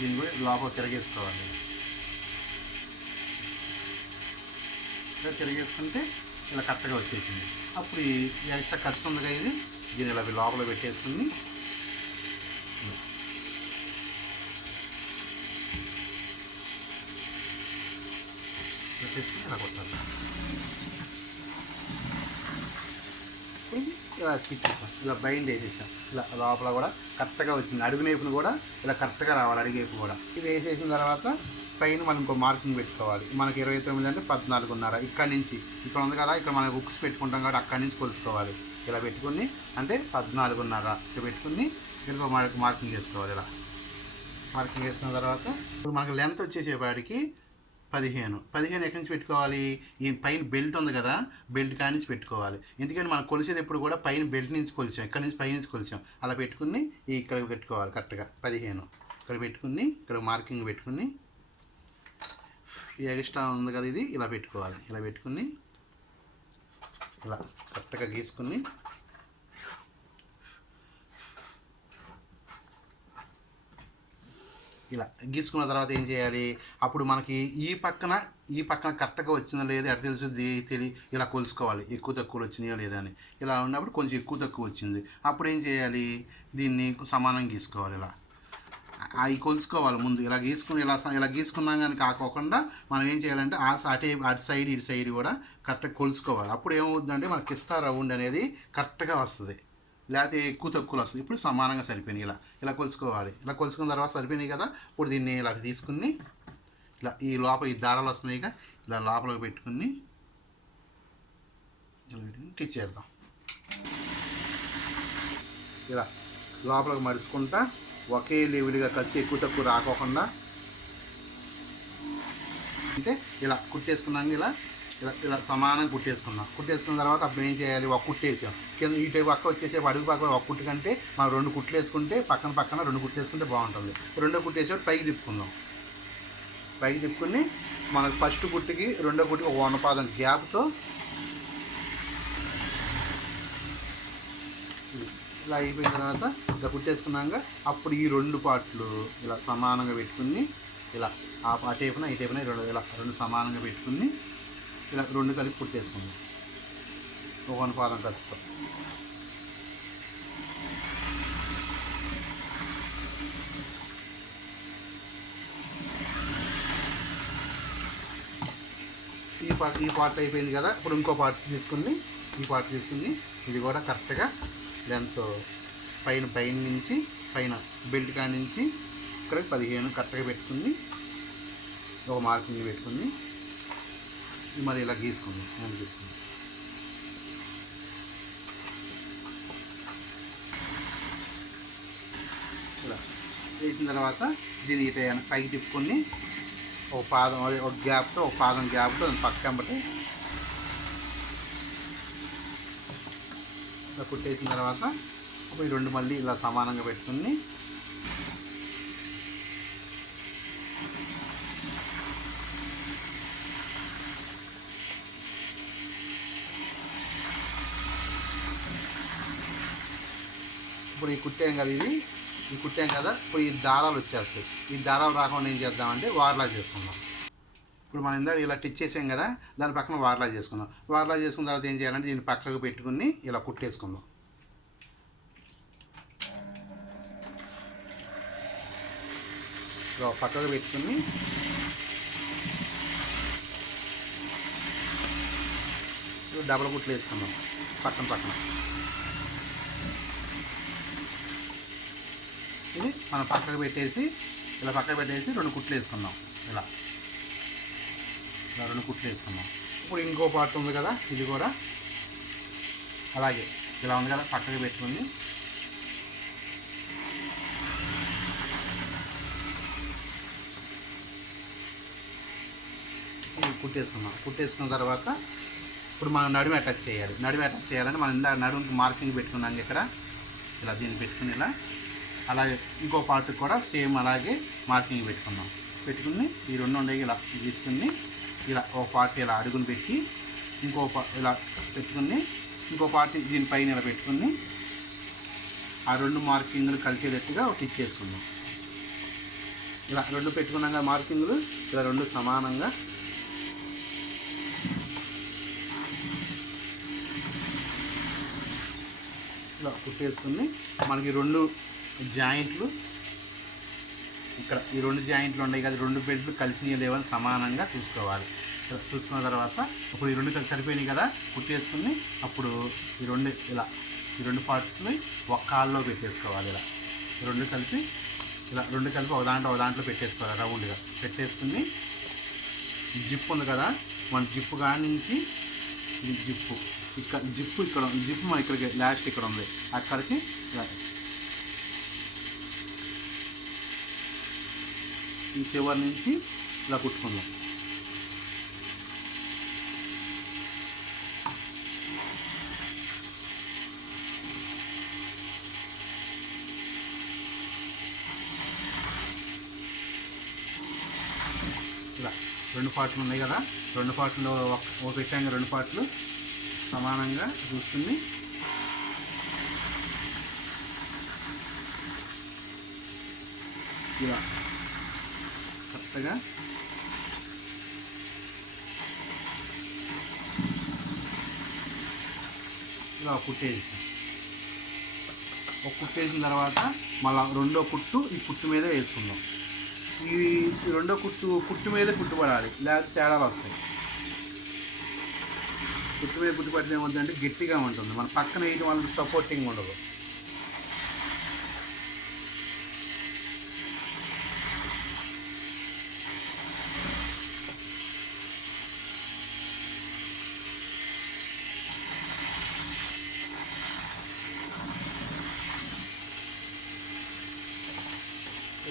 దీన్ని కూడా లోపల తిరగేసుకోవాలి. ఇలా తిరగేసుకుంటే ఇలా కరెక్ట్గా వచ్చేసింది. అప్పుడు ఈ ఎక్స్ట్రా ఖర్చు ఉందిగా, ఇది దీన్ని ఇలా లోపల పెట్టేసుకుని ఇలా కొట్టాలి. ఇలా తిప్పేసాం, ఇలా బైండ్ వేసేసాం. ఇలా లోపల కూడా కరెక్ట్గా వచ్చింది, అడుగునేపును కూడా ఇలా కరెక్ట్గా రావాలి, అడుగునేపు కూడా. ఇది వేసేసిన తర్వాత పైన మనం ఇంకో మార్కింగ్ పెట్టుకోవాలి. మనకి 29 అంటే 14.5. ఇక్కడ నుంచి ఇక్కడ ఉంది కదా, ఇక్కడ మనం బుక్స్ పెట్టుకుంటాం కాబట్టి అక్కడి నుంచి కొలుసుకోవాలి. ఇలా పెట్టుకుని అంటే 14.5 ఇక్కడ పెట్టుకుని ఇక్కడ మార్కింగ్ చేసుకోవాలి. ఇలా మార్కింగ్ వేసుకున్న తర్వాత ఇప్పుడు మనకి లెంత్ వచ్చేసేపాటికి 15 ఎక్కడి నుంచి పెట్టుకోవాలి? ఈ పైన బెల్ట్ ఉంది కదా, బెల్ట్ కాడి నుంచి పెట్టుకోవాలి. ఎందుకంటే మనం కొలిసేది ఎప్పుడు కూడా పైన బెల్ట్ నుంచి కొలిచాం, ఇక్కడ నుంచి పై నుంచి కొలిచాం. అలా పెట్టుకుని ఇక్కడ పెట్టుకోవాలి కరెక్ట్గా 15. ఇక్కడ పెట్టుకుని ఇక్కడ మార్కింగ్ పెట్టుకుని ఎక్స్ట్రా ఉంది కదా ఇది ఇలా పెట్టుకోవాలి. ఇలా పెట్టుకుని ఇలా కరెక్ట్గా గీసుకుని ఇలా గీసుకున్న తర్వాత ఏం చేయాలి? అప్పుడు మనకి ఈ పక్కన కరెక్ట్గా వచ్చిందో లేదో ఎక్కడ తెలుసు ఇలా కొలుసుకోవాలి, ఎక్కువ తక్కువలు వచ్చినాయో లేదా అని. ఇలా ఉన్నప్పుడు కొంచెం ఎక్కువ తక్కువ వచ్చింది, అప్పుడు ఏం చేయాలి? దీన్ని సమానంగా గీసుకోవాలి. ఇలా అవి కొలుసుకోవాలి ముందు. ఇలా గీసుకుని ఇలా గీసుకున్నాం కానీ కాకోకుండా మనం ఏం చేయాలంటే అటు సైడ్ ఇటు సైడ్ కూడా కరెక్ట్గా కొలుసుకోవాలి. అప్పుడు ఏమవుతుందంటే మనకి ఇస్తా రౌండ్ అనేది కరెక్ట్గా వస్తుంది, లేకపోతే ఎక్కువ తక్కువలు వస్తుంది. ఇప్పుడు సమానంగా సరిపోయినాయి. ఇలా కొలుసుకోవాలి. ఇలా కొలుసుకున్న తర్వాత సరిపోయినాయి కదా, ఇప్పుడు దీన్ని ఇలా తీసుకుని ఇలా ఈ లోపల ఈ దారాలు వస్తున్నాయి ఇక ఇలా లోపలికి పెట్టుకుని టిచ్ చేద్దాం. ఇలా లోపలికి మడుచుకుంటా ఒకే లెవెల్గా కలిసి ఎక్కువ తక్కువ రాకోకుండా అంటే ఇలా కుట్టేసుకున్నాక ఇలా సమానంగా కుట్టేసుకున్న తర్వాత అప్పుడు ఏం చేయాలి? ఒక కుట్టు వేసాం కింద ఈ టైపు పక్క వచ్చేసేపు అడుగు పక్క ఒక కుట్టు కంటే మనం 2 కుట్లు వేసుకుంటే పక్కన 2 కుట్లు వేసుకుంటే బాగుంటుంది. 2వ కుట్టు వేసేవాడు పైకి తిప్పుకుందాం. పైకి తిప్పుకుని మనకు ఫస్ట్ కుట్టుకి 2వ కుట్టుకి ఒక 1 పాదం గ్యాప్తో ఇలా అయిపోయిన తర్వాత ఇలా కుట్టేసుకున్నాక అప్పుడు ఈ 2 పార్ట్లు ఇలా సమానంగా పెట్టుకుని ఇలా ఆ టైపున ఈ టైపున ఇలా 2 సమానంగా పెట్టుకుని ఇలా 2 కలిపి కుట్టేసుకుందాం ఒక 1 పాదం ఖర్చుతో. ఈ పార్ట్ అయిపోయింది కదా, ఇప్పుడు ఇంకో పార్ట్ తీసుకుని ఇది కూడా కరెక్ట్గా లెంత్ పైన నుంచి పైన బెల్ట్ కాడి నుంచి ఇక్కడ 15 కరెక్ట్గా పెట్టుకుని ఒక మార్కింగ్ పెట్టుకుని మరి ఇలా గీసుకుందాం. నేను చెప్తున్నాను ఇలా వేసిన తర్వాత దీన్ని పైకి తిప్పుకొని ఒక పాదం గ్యాప్తో పక్కంబట్టి ఇలా కుట్టేసిన తర్వాత ఇప్పుడు ఈ 2 మళ్ళీ ఇలా సమానంగా పెట్టుకుని ఇప్పుడు ఈ కుట్టాం కదా ఇప్పుడు ఈ దారాలు వచ్చేస్తాయి. ఈ దారాలు రాకుండా ఏం చేద్దామంటే వార్లా చేసుకుందాం. ఇప్పుడు మనం ఇందాక ఇలా టిచ్ చేసాం కదా, దాని పక్కన వార్లా చేసుకుందాం. వార్లా చేసుకున్న తర్వాత ఏం చేయాలంటే దీన్ని పక్కకు పెట్టుకుని ఇలా కుట్టేసుకుందాం. పక్కకు పెట్టుకుని డబల్ కుట్లు వేసుకుందాం పక్కన. ఇది మనం పక్కకు పెట్టేసి 2 కుట్లు వేసుకుందాం. ఇలా 2 కుట్లు వేసుకుందాం. ఇప్పుడు ఇంకో పార్ట్ ఉంది కదా, ఇది కూడా అలాగే ఇలా ఉంది కదా, పక్కకు పెట్టుకుని కుట్టేసుకున్న తర్వాత ఇప్పుడు మనం నడుము అటాచ్ చేయాలంటే మనం ఇందాక నడుముకి మార్కింగ్ పెట్టుకున్నాం ఇక్కడ. ఇలా దీన్ని పెట్టుకుని అలాగే ఇంకో పార్ట్ కూడా సేమ్ అలాగే మార్కింగ్ పెట్టుకుని ఈ 2 ఉండేవి ఇలా తీసుకుని ఇలా ఒక పార్ట్ ఇలా అడుగుని పెట్టి ఇలా పెట్టుకుని ఇంకో పార్ట్ దీనిపైన ఇలా పెట్టుకుని ఆ 2 మార్కింగ్లు కలిసేటట్టుగా టిచ్ చేసుకుందాం. ఇలా 2 పెట్టుకున్నాక మార్కింగ్లు ఇలా 2 సమానంగా ఇలా కుట్టేసుకుని మనకి 2 జాయింట్లు ఇక్కడ ఈ 2 జాయింట్లు ఉన్నాయి కదా, 2 బెల్ట్లు కలిసినవి లేవని సమానంగా చూసుకున్న తర్వాత ఇప్పుడు ఈ 2 కలిసి సరిపోయినాయి కదా, కుట్టేసుకుని అప్పుడు ఈ 2 పార్ట్స్ని ఒక కాల్లో పెట్టేసుకోవాలి. ఇలా 2 కలిపి ఒక దాంట్లో పెట్టేసుకోవాలి. రౌండ్గా పెట్టేసుకుని జిప్ ఉంది కదా, మన జిప్పు కాడి నుంచి ఇది జిప్పు మన ఇక్కడికి లాస్ట్ ఇక్కడ ఉంది, అక్కడికి ఈ చివరి నుంచి ఇలా కుట్టుకుందాం. రెండు పార్ట్లు ఉన్నాయి కదా, రెండు పార్ట్లో ఒక పెట్టాక రెండు పార్ట్లు సమానంగా చూసుకుని ఇలా కరెక్ట్గా ఇలా కుట్టేసి ఒక కుట్టు వేసిన తర్వాత మళ్ళీ రెండో కుట్టు ఈ కుట్టు మీద వేసుకుందాం. ఈ రెండో కుట్టు మీద కుట్టుపడాలి, లేకపోతే తేడాలు వస్తాయి. కుట్టు మీద కుట్టుపడితే ఏమవుతుందంటే గట్టిగా ఉంటుంది, మన పక్కన వేయడం వల్ల సపోర్టింగ్ ఉండదు.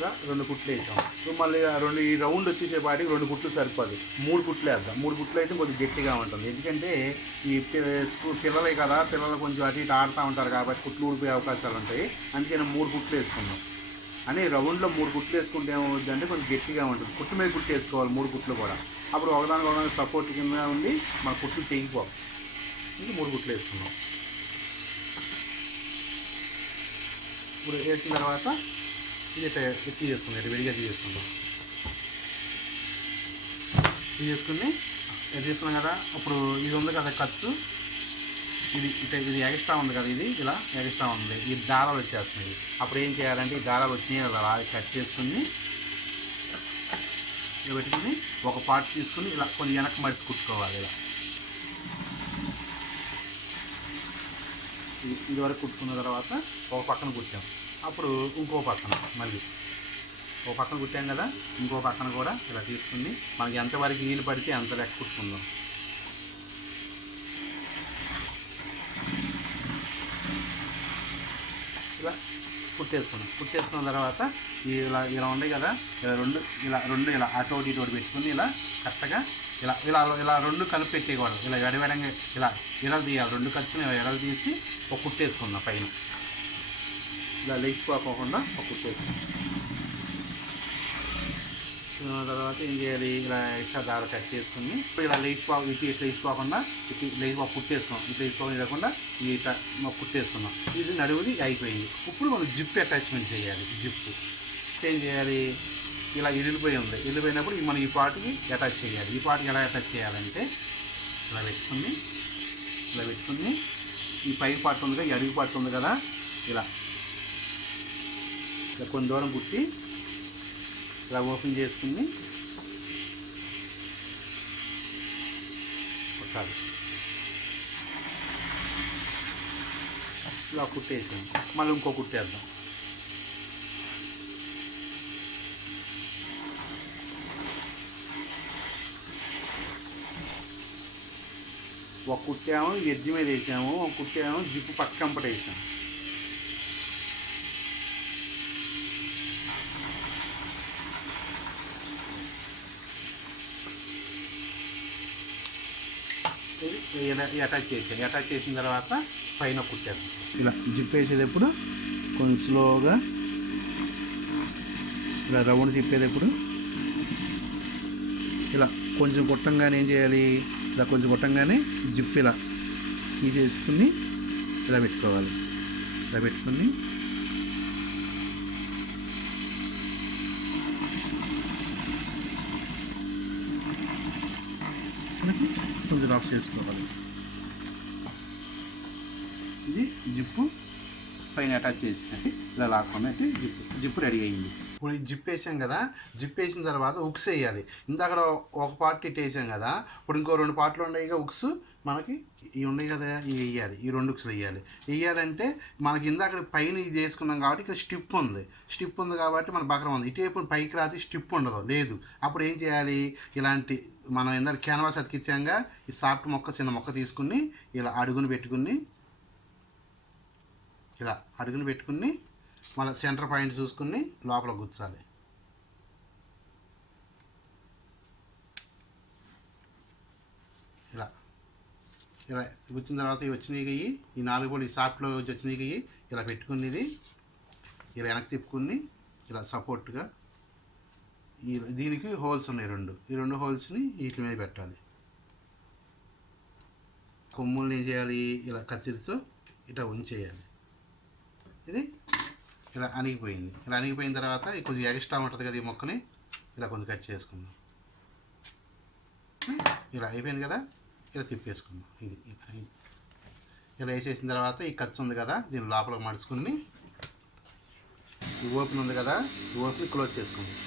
ఇలా రెండు కుట్లు వేసాం. ఇప్పుడు మళ్ళీ ఈ రౌండ్ వచ్చేసేపాటికి రెండు కుట్లు సరిపోదు, మూడు కుట్లు వేద్దాం. మూడు కుట్లు అయితే కొద్దిగా గట్టిగా ఉంటుంది, ఎందుకంటే ఈ పిల్లలే కదా, పిల్లలు కొంచెం అటు ఇటు ఆడుతూ ఉంటారు కాబట్టి కుట్లు ఊడిపోయే అవకాశాలు ఉంటాయి. అందుకని మూడు కుట్లు వేసుకుందాం. అని రౌండ్లో మూడు కుట్లు వేసుకుంటే ఏమవుతుంది అంటే కొంచెం గట్టిగా ఉంటుంది. కుట్టు మీద కుట్టు వేసుకోవాలి మూడు కుట్లు కూడా, అప్పుడు ఒకదానికి సపోర్ట్ కింద ఉండి మన కుట్లు తెగిపోవాలి. ఇంక మూడు కుట్లు వేసుకుందాం. ఇప్పుడు వేసిన తర్వాత ఇది తీసేసుకుందాం, విడిగా తీసేసుకుందాం. తీసుకున్నాం కదా. అప్పుడు ఇది ఉంది కదా ఖర్చు, ఇది ఎక్స్ట్రా ఉంది కదా, ఇది ఇలా ఎక్స్ట్రా ఉంది, ఈ దారాలు వచ్చేస్తున్నాయి. అప్పుడు ఏం చేయాలంటే ఈ దారాలు వచ్చినాయి అలా కట్ చేసుకుని ఇలా పెట్టుకుని ఒక పార్ట్ తీసుకుని ఇలా కొంచెం వెనక్కి మడిచి కుట్టుకోవాలి. ఇలా ఇది వరకు కుట్టుకున్న తర్వాత ఒక పక్కన కుట్టాం. అప్పుడు ఇంకో పక్కన మళ్ళీ ఒక పక్కన కుట్టాం కదా, ఇంకో పక్కన కూడా ఇలా తీసుకుని మనకి ఎంతవరకు నీళ్ళు పడితే అంత లెక్క కుట్టుకుందాం. ఇలా కుట్టేసుకున్న తర్వాత ఇలా ఉన్నాయి కదా, రెండు ఇలా అటు ఇటు పెట్టుకుని ఇలా కరెక్ట్గా ఇలా రెండు కలిపి పెట్టేయకూడదు. ఇలా ఎడవెడంగా ఇలా తీయాలి. రెండు ఖర్చుని ఎడలు తీసి ఒక కుట్టేసుకుందాం పైన. ఇలా లేచిపోకుండా ఒక కుట్టేసుకుందాం. తర్వాత ఏం చేయాలి, ఇలా ఎక్స్ట్రా దార కట్ చేసుకుని ఇలా లేచిపోకుండా కుట్టేసుకున్నాం. ఇట్లా లేచిపోకుండా లేకుండా ఇట్లా కుట్టేసుకున్నాం. ఇది నడువుది అయిపోయింది. ఇప్పుడు మనం జిప్ అటాచ్మెంట్ చేయాలి. జిప్పు ఏం చేయాలి, ఇలా ఇరిగిపోయినప్పుడు మనం ఈ పార్ట్కి అటాచ్ చేయాలి. ఈ పార్ట్కి ఎలా అటాచ్ చేయాలంటే ఇలా పెట్టుకుని ఈ పై పార్ట్ ఉంది కదా, ఈ అడుగు పార్ట్ ఉంది కదా, ఇలా కొంచెం దూరం కుట్టి ఇలా ఓపెన్ చేసుకుని కుట్టాలి. ఇలా కుట్టేసాం. మళ్ళీ ఇంకో కుట్టేద్దాం. ఒక కుట్టాము ఎడ్జ్ మీద వేసాము, ఒక కుట్టాము జిప్పు పక్కంపట వేసాము. అటాచ్ చేసిన తర్వాత పైన కుట్టారు. ఇలా జిప్ వేసేటప్పుడు కొంచెం స్లోగా ఇలా రౌండ్ తిప్పేటప్పుడు ఇలా కొంచెం కుట్టంగానే ఏం చేయాలి, ఇలా కొంచెం కుట్టంగానే జిప్ ఇలా తీసేసుకుని ఇలా పెట్టుకోవాలి. ఇలా పెట్టుకుని కొంచెం లాక్ చేసుకోవాలి. ఇది జిప్పు పైన అటాచ్ చేసేసి ఇలా లాక్కొని జిప్పు రెడీ అయ్యింది. ఇప్పుడు జిప్ వేసాం కదా, జిప్ వేసిన తర్వాత ఉక్స్ వేయాలి. ఇందాక ఒక పార్ట్ ఇట్ వేసాం కదా, ఇప్పుడు ఇంకో రెండు పార్ట్లు ఉన్నాయి. ఉక్స్ మనకి ఇవి ఉన్నాయి కదా, ఇవి వేయాలి. ఈ రెండు ఉక్స్లు వేయాలంటే మనకి ఇందాక పైన ఇది వేసుకున్నాం కాబట్టి ఇక్కడ స్టిప్ ఉంది కాబట్టి మన బకరం ఉంది. ఇటేపు పైకి రాతి స్టిప్ ఉండదు లేదు. అప్పుడు ఏం చేయాలి, ఇలాంటి మనం ఇందాక క్యాన్వాస్ అతికిచ్చాంగా, ఈ సాఫ్ట్ చిన్న మొక్క తీసుకుని ఇలా అడుగును పెట్టుకుని మళ్ళీ సెంటర్ పాయింట్ చూసుకుని లోపల గుచ్చాలి. ఇలా వచ్చిన తర్వాత ఇవి వచ్చినాయి, ఈ నాలుగు కూడా ఈ సాఫ్ట్లో వచ్చినాయి ఇలా పెట్టుకుని ఇది ఇలా వెనక్కి తిప్పుకుని ఇలా సపోర్ట్గా దీనికి హోల్స్ ఉన్నాయి రెండు, ఈ రెండు హోల్స్ని వీటి మీద పెట్టాలి. కొమ్ముల్ని ఏం చేయాలి, ఇలా కత్తిరితో ఇట్లా ఉంచేయాలి. ఇది ఇలా అణిగిపోయింది. ఇలా అణిగిపోయిన తర్వాత కొంచెం ఎక్స్ట్రా ఉంటుంది కదా, ఈ మొక్కని ఇలా కొంచెం కట్ చేసుకుందాం. ఇలా అయిపోయింది కదా, ఇలా తిప్పేసుకుందాం. ఇది ఇలా వేసేసిన తర్వాత ఈ ఖర్చు ఉంది కదా, దీని లోపల మడుచుకుని ఈ ఓపెన్ ఉంది కదా, ఈ ఓపెన్ క్లోజ్ చేసుకుందాం.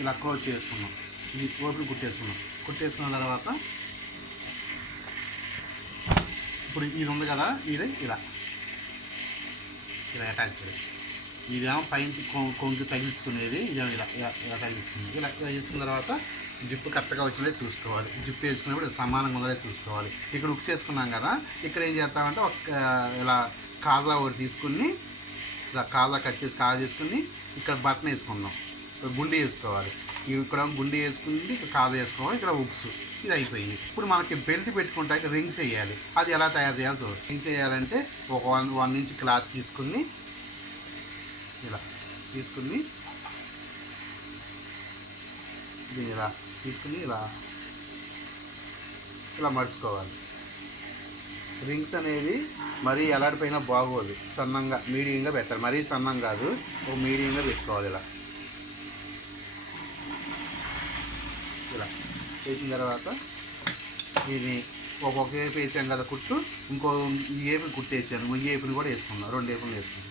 ఇలా క్లోజ్ చేసుకున్నాం. ఇది ఓపెన్ కుట్టేసుకున్న తర్వాత ఇప్పుడు ఇది ఉంది కదా, ఇది ఇలా ఇలా అటాచ్ చేయాలి. ఇదేమో పైన కొంచెం తగిలించుకునేది, ఇదేమో ఇలా ఇలా ఇలా తగిలించుకునేది. ఇలా వేసుకున్న తర్వాత జిప్పు కరెక్ట్గా వచ్చినదే చూసుకోవాలి. జిప్పు వేసుకున్నప్పుడు సమానంగా ఉందలే చూసుకోవాలి. ఇక్కడ ఉక్స్ వేసుకున్నాం కదా, ఇక్కడ ఏం చేస్తామంటే ఇలా కాజా ఒకటి తీసుకుని ఇలా కాజా కట్ చేసి కాజా చేసుకుని ఇక్కడ బటన్ వేసుకుందాం. ఇక్కడ గుండి వేసుకోవాలి. ఇక్కడ గుండి వేసుకుని ఇక్కడ కాజా వేసుకోవాలి. ఇక్కడ ఉక్స్. ఇది అయిపోయింది. ఇప్పుడు మనకి బెల్ట్ పెట్టుకుంటానికి రింగ్స్ వేయాలి. అది ఎలా తయారు చేయాలి చూడండి. రింగ్స్ వేయాలంటే ఒక 1 ఇంచ్ క్లాత్ తీసుకుని ఇలా తీసుకుని దీన్ని ఇలా తీసుకుని ఇలా ఇలా మడుచుకోవాలి. రింగ్స్ అనేది మరీ ఎలాడిపోయినా బాగోదు, సన్నంగా మీడియంగా పెట్టాలి. మరీ సన్నం కాదు, ఒక మీడియంగా పెట్టుకోవాలి. ఇలా ఇలా వేసిన తర్వాత ఇది ఒక్కొక్క ఏపు వేసాం కదా కుట్టు, ఇంకో ఈ ఏపుని కుట్టేసాను. ఈ ఏపుని కూడా వేసుకున్నాం, 2 ఏపులు వేసుకున్నాం.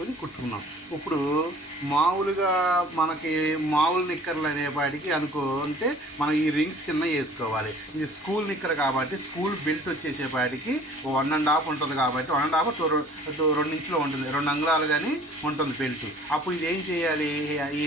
అది కుట్టుకున్నాం. ఇప్పుడు మామూలుగా మనకి మామూలు నిక్కర్లు అనేపాటికి అంటే మనం ఈ రింగ్స్ చిన్న వేసుకోవాలి. ఇది స్కూల్ నిక్కర్ కాబట్టి స్కూల్ బెల్ట్ వచ్చేసేపాటికి 1.5 ఉంటుంది కాబట్టి 1.5 2 ఇంచులు ఉంటుంది, 2 అంగుళాలు కానీ ఉంటుంది బెల్ట్. అప్పుడు ఇది ఏం చేయాలి,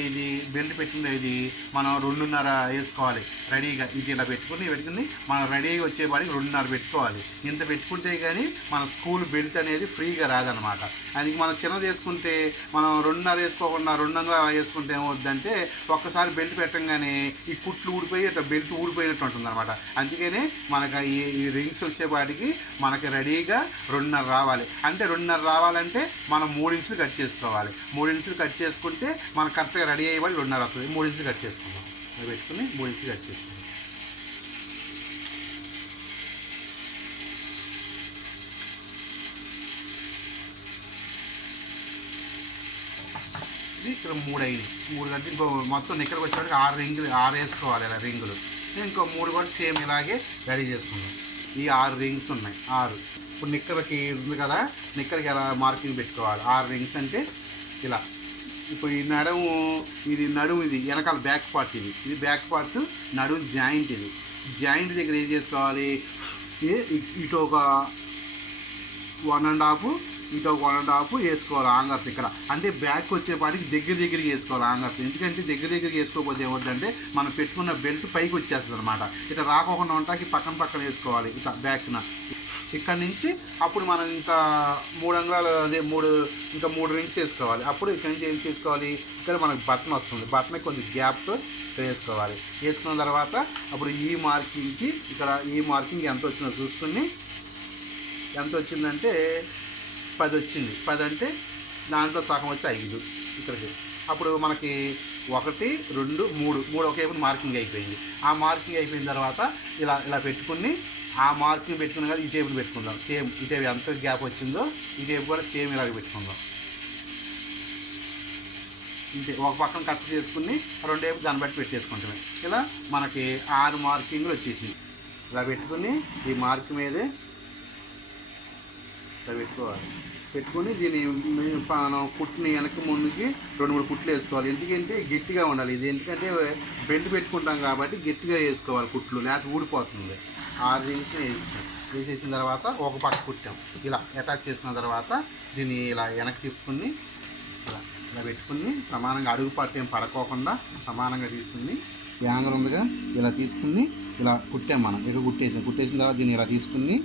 ఇది బెల్ట్ పెట్టినది మనం 2.5 వేసుకోవాలి రెడీగా. ఇది ఇలా పెట్టుకుని మనం రెడీగా వచ్చేపాటికి 2.5 పెట్టుకోవాలి. ఇంత పెట్టుకుంటే కానీ మన స్కూల్ బెల్ట్ అనేది ఫ్రీగా రాదనమాట. అది మనం చిన్నది వేసుకుంటే మనం 2.5 వేసుకోకుండా 2 అంగుళాలు వేసుకుంటే ఏమవుద్దంటే ఒక్కసారి బెల్ట్ పెట్టంగానే ఈ కుట్లు ఊడిపోయి ఇట్లా బెల్ట్ ఊడిపోయినట్టు ఉంటుంది అనమాట. అందుకనే మనకు ఈ రింగ్స్ వచ్చేపాటికి మనకి రెడీగా 2.5 రావాలి. అంటే 2.5 రావాలంటే మనం 3 ఇంచులు కట్ చేసుకోవాలి. 3 ఇంచులు కట్ చేసుకుంటే మనకు కరెక్ట్గా రెడీ అయ్యేవాళ్ళు 2.5 వస్తుంది. 3 ఇంచులు కట్ చేసుకుందాం. పెట్టుకుని 3 ఇంచులు కట్ చేసుకుందాం. ఇది ఇక్కడ 3 అయింది. 3 కంటే ఇంకో మొత్తం ఇక్కడికి వచ్చేవాడికి 6 వేసుకోవాలి. ఇలా రింగులు ఇంకో 3 కూడా సేమ్ ఇలాగే రెడీ చేసుకుందాం. ఈ 6 రింగ్స్ ఉన్నాయి. 6 ఇప్పుడు నిక్కర్కి ఉంది కదా, నిక్కర్కి ఎలా మార్కింగ్ పెట్టుకోవాలి. 6 రింగ్స్ అంటే ఇలా. ఇప్పుడు ఈ నడుము ఇది వెనకాల బ్యాక్ పార్ట్. ఇది బ్యాక్ పార్ట్, నడుము జాయింట్. ఇది జాయింట్ దగ్గర ఏం చేసుకోవాలి, ఇటు ఒక 1.5 ఇటు ఒక 1.5 వేసుకోవాలి ఆంగర్స్ ఇక్కడ. అంటే బ్యాక్ వచ్చేపాటికి దగ్గరికి వేసుకోవాలి ఆంగర్స్. ఎందుకంటే దగ్గరికి వేసుకోకపోతే ఏమవుతుందంటే మనం పెట్టుకున్న బెల్ట్ పైకి వచ్చేస్తుంది అనమాట. ఇట్లా రాకోకుండా ఉంటాకి పక్కన వేసుకోవాలి. ఇట్లా బ్యాక్న ఇక్కడ నుంచి అప్పుడు మనం ఇంకా 3 అంగుళాలు ఇంకా 3 రింగ్స్ వేసుకోవాలి. అప్పుడు ఇక్కడ నుంచి ఏం చేసుకోవాలి, ఇక్కడ మనకు బటన్ వస్తుంది. బటన్ కొంచెం గ్యాప్తో ఇక్కడ వేసుకోవాలి. వేసుకున్న తర్వాత అప్పుడు ఈ మార్కింగ్కి ఇక్కడ ఈ మార్కింగ్ ఎంత వచ్చిందో చూసుకుని, ఎంత వచ్చిందంటే 10 వచ్చింది. 10 అంటే దాంట్లో సగం వచ్చి 5 ఇక్కడికి. అప్పుడు మనకి 1 2 3 ఒకేపు మార్కింగ్ అయిపోయింది. ఆ మార్కింగ్ అయిపోయిన తర్వాత ఇలా పెట్టుకుని ఆ మార్కింగ్ పెట్టుకుని కదా ఈ టేబుల్ పెట్టుకుందాం. సేమ్ ఈ టేబుల్ ఎంత గ్యాప్ వచ్చిందో ఈ టేబుల్ కూడా సేమ్ ఇలాగ పెట్టుకుందాం. ఇంతే ఒక పక్కన కట్ చేసుకుని 2 టేబుల్ దాన్ని బట్టి పెట్టేసుకుంటామే. ఇలా మనకి 6 మార్కింగ్లు వచ్చేసింది. ఇలా పెట్టుకుని ఈ మార్క్ మీదే ఇలా పెట్టుకొని దీన్ని మనం కుట్టుని వెనక్కి ముందుకి 2-3 కుట్లు వేసుకోవాలి. ఎందుకంటే గట్టిగా ఉండాలి ఇది. ఎందుకంటే బెల్ట్ పెట్టుకుంటాం కాబట్టి గట్టిగా వేసుకోవాలి కుట్లు, లేకపోతే ఊడిపోతుంది. 6 రింగ్స్ వేసేసిన తర్వాత ఒక పక్క కుట్టాం. ఇలా అటాచ్ చేసిన తర్వాత దీన్ని ఇలా వెనక్కి తిప్పుకుని ఇలా పెట్టుకుని సమానంగా అడుగు పట్టేం పడుకోకుండా సమానంగా తీసుకుని యాంగర్ ఉందిగా ఇలా తీసుకుని ఇలా కుట్టాం. మనం ఇక్కడ కుట్టేసిన తర్వాత దీన్ని ఇలా తీసుకుని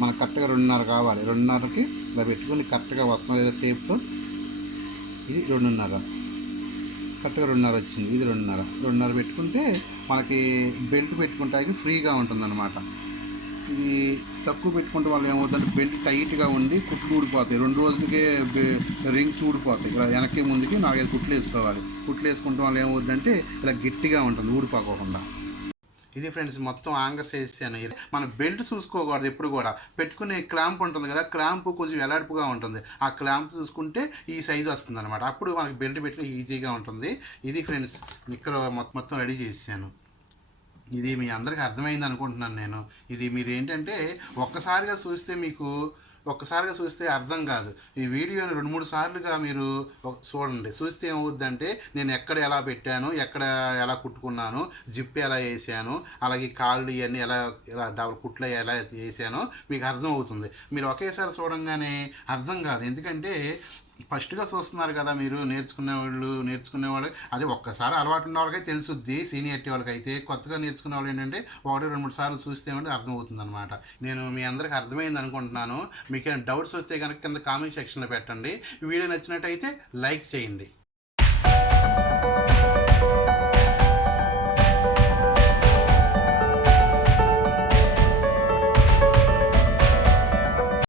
మనకు కరెక్ట్గా 2.5 కావాలి. 2.5కి ఇలా పెట్టుకుని కరెక్ట్గా వస్తుంది ఏదో టేప్తో. ఇది 2.5 కరెక్ట్గా 2.5 వచ్చింది. ఇది 2.5 పెట్టుకుంటే మనకి బెల్ట్ పెట్టుకుంటానికి ఫ్రీగా ఉంటుందన్నమాట. ఇది తక్కువ పెట్టుకుంటే వాళ్ళు ఏమవుతుందంటే బెల్ట్ టైట్గా ఉండి కుట్లు ఊడిపోతాయి. 2 రోజులకే రింగ్స్ ఊడిపోతాయి. ఇలా వెనక్కి ముందుకి 4-5 కుట్లు వేసుకోవాలి. కుట్లు వేసుకుంటే వాళ్ళు ఏమవుతుందంటే ఇలా గట్టిగా ఉంటుంది ఊడిపోకుండా. ఇది ఫ్రెండ్స్ మొత్తం యాంగర్స్ వేసాను. మన బెల్ట్ చూసుకోకూడదు ఎప్పుడు కూడా. పెట్టుకునే క్లాంప్ ఉంటుంది కదా, క్లాంప్ కొంచెం ఎలాడుపుగా ఉంటుంది. ఆ క్లాంప్ చూసుకుంటే ఈ సైజు వస్తుంది అనమాట. అప్పుడు మనకి బెల్ట్ పెట్టుకుని ఈజీగా ఉంటుంది. ఇది ఫ్రెండ్స్ నిక్కర్ మొత్తం రెడీ చేసాను. ఇది మీ అందరికీ అర్థమైంది అనుకుంటున్నాను నేను. ఇది మీరు ఏంటంటే ఒక్కసారిగా చూస్తే అర్థం కాదు. ఈ వీడియోని 2-3 సార్లుగా మీరు చూడండి. చూస్తే ఏమవుద్దంటే నేను ఎక్కడ ఎలా పెట్టాను, ఎక్కడ ఎలా కుట్టుకున్నాను, జిప్ ఎలా వేసాను, అలాగే కాళ్ళు ఇవన్నీ ఎలా డబల్ కుట్లు ఎలా వేసానో మీకు అర్థం అవుతుంది. మీరు ఒకేసారి చూడంగానే అర్థం కాదు. ఎందుకంటే ఫస్ట్గా చూస్తున్నారు కదా మీరు, నేర్చుకునేవాళ్ళు అది ఒక్కసారి అలవాటు ఉన్న వాళ్ళకైతే తెలుసుద్ది. సీనియర్టీ వాళ్ళకి అయితే కొత్తగా నేర్చుకునే వాళ్ళు ఏంటంటే 1-2-3 సార్లు చూస్తే ఏమంటే అర్థమవుతుంది అనమాట. నేను మీ అందరికి అర్థమైంది అనుకుంటున్నాను. మీకు ఏమైనా డౌట్స్ వస్తే కనుక కింద కామెంట్ సెక్షన్లో పెట్టండి. వీడియో నచ్చినట్టయితే లైక్ చేయండి.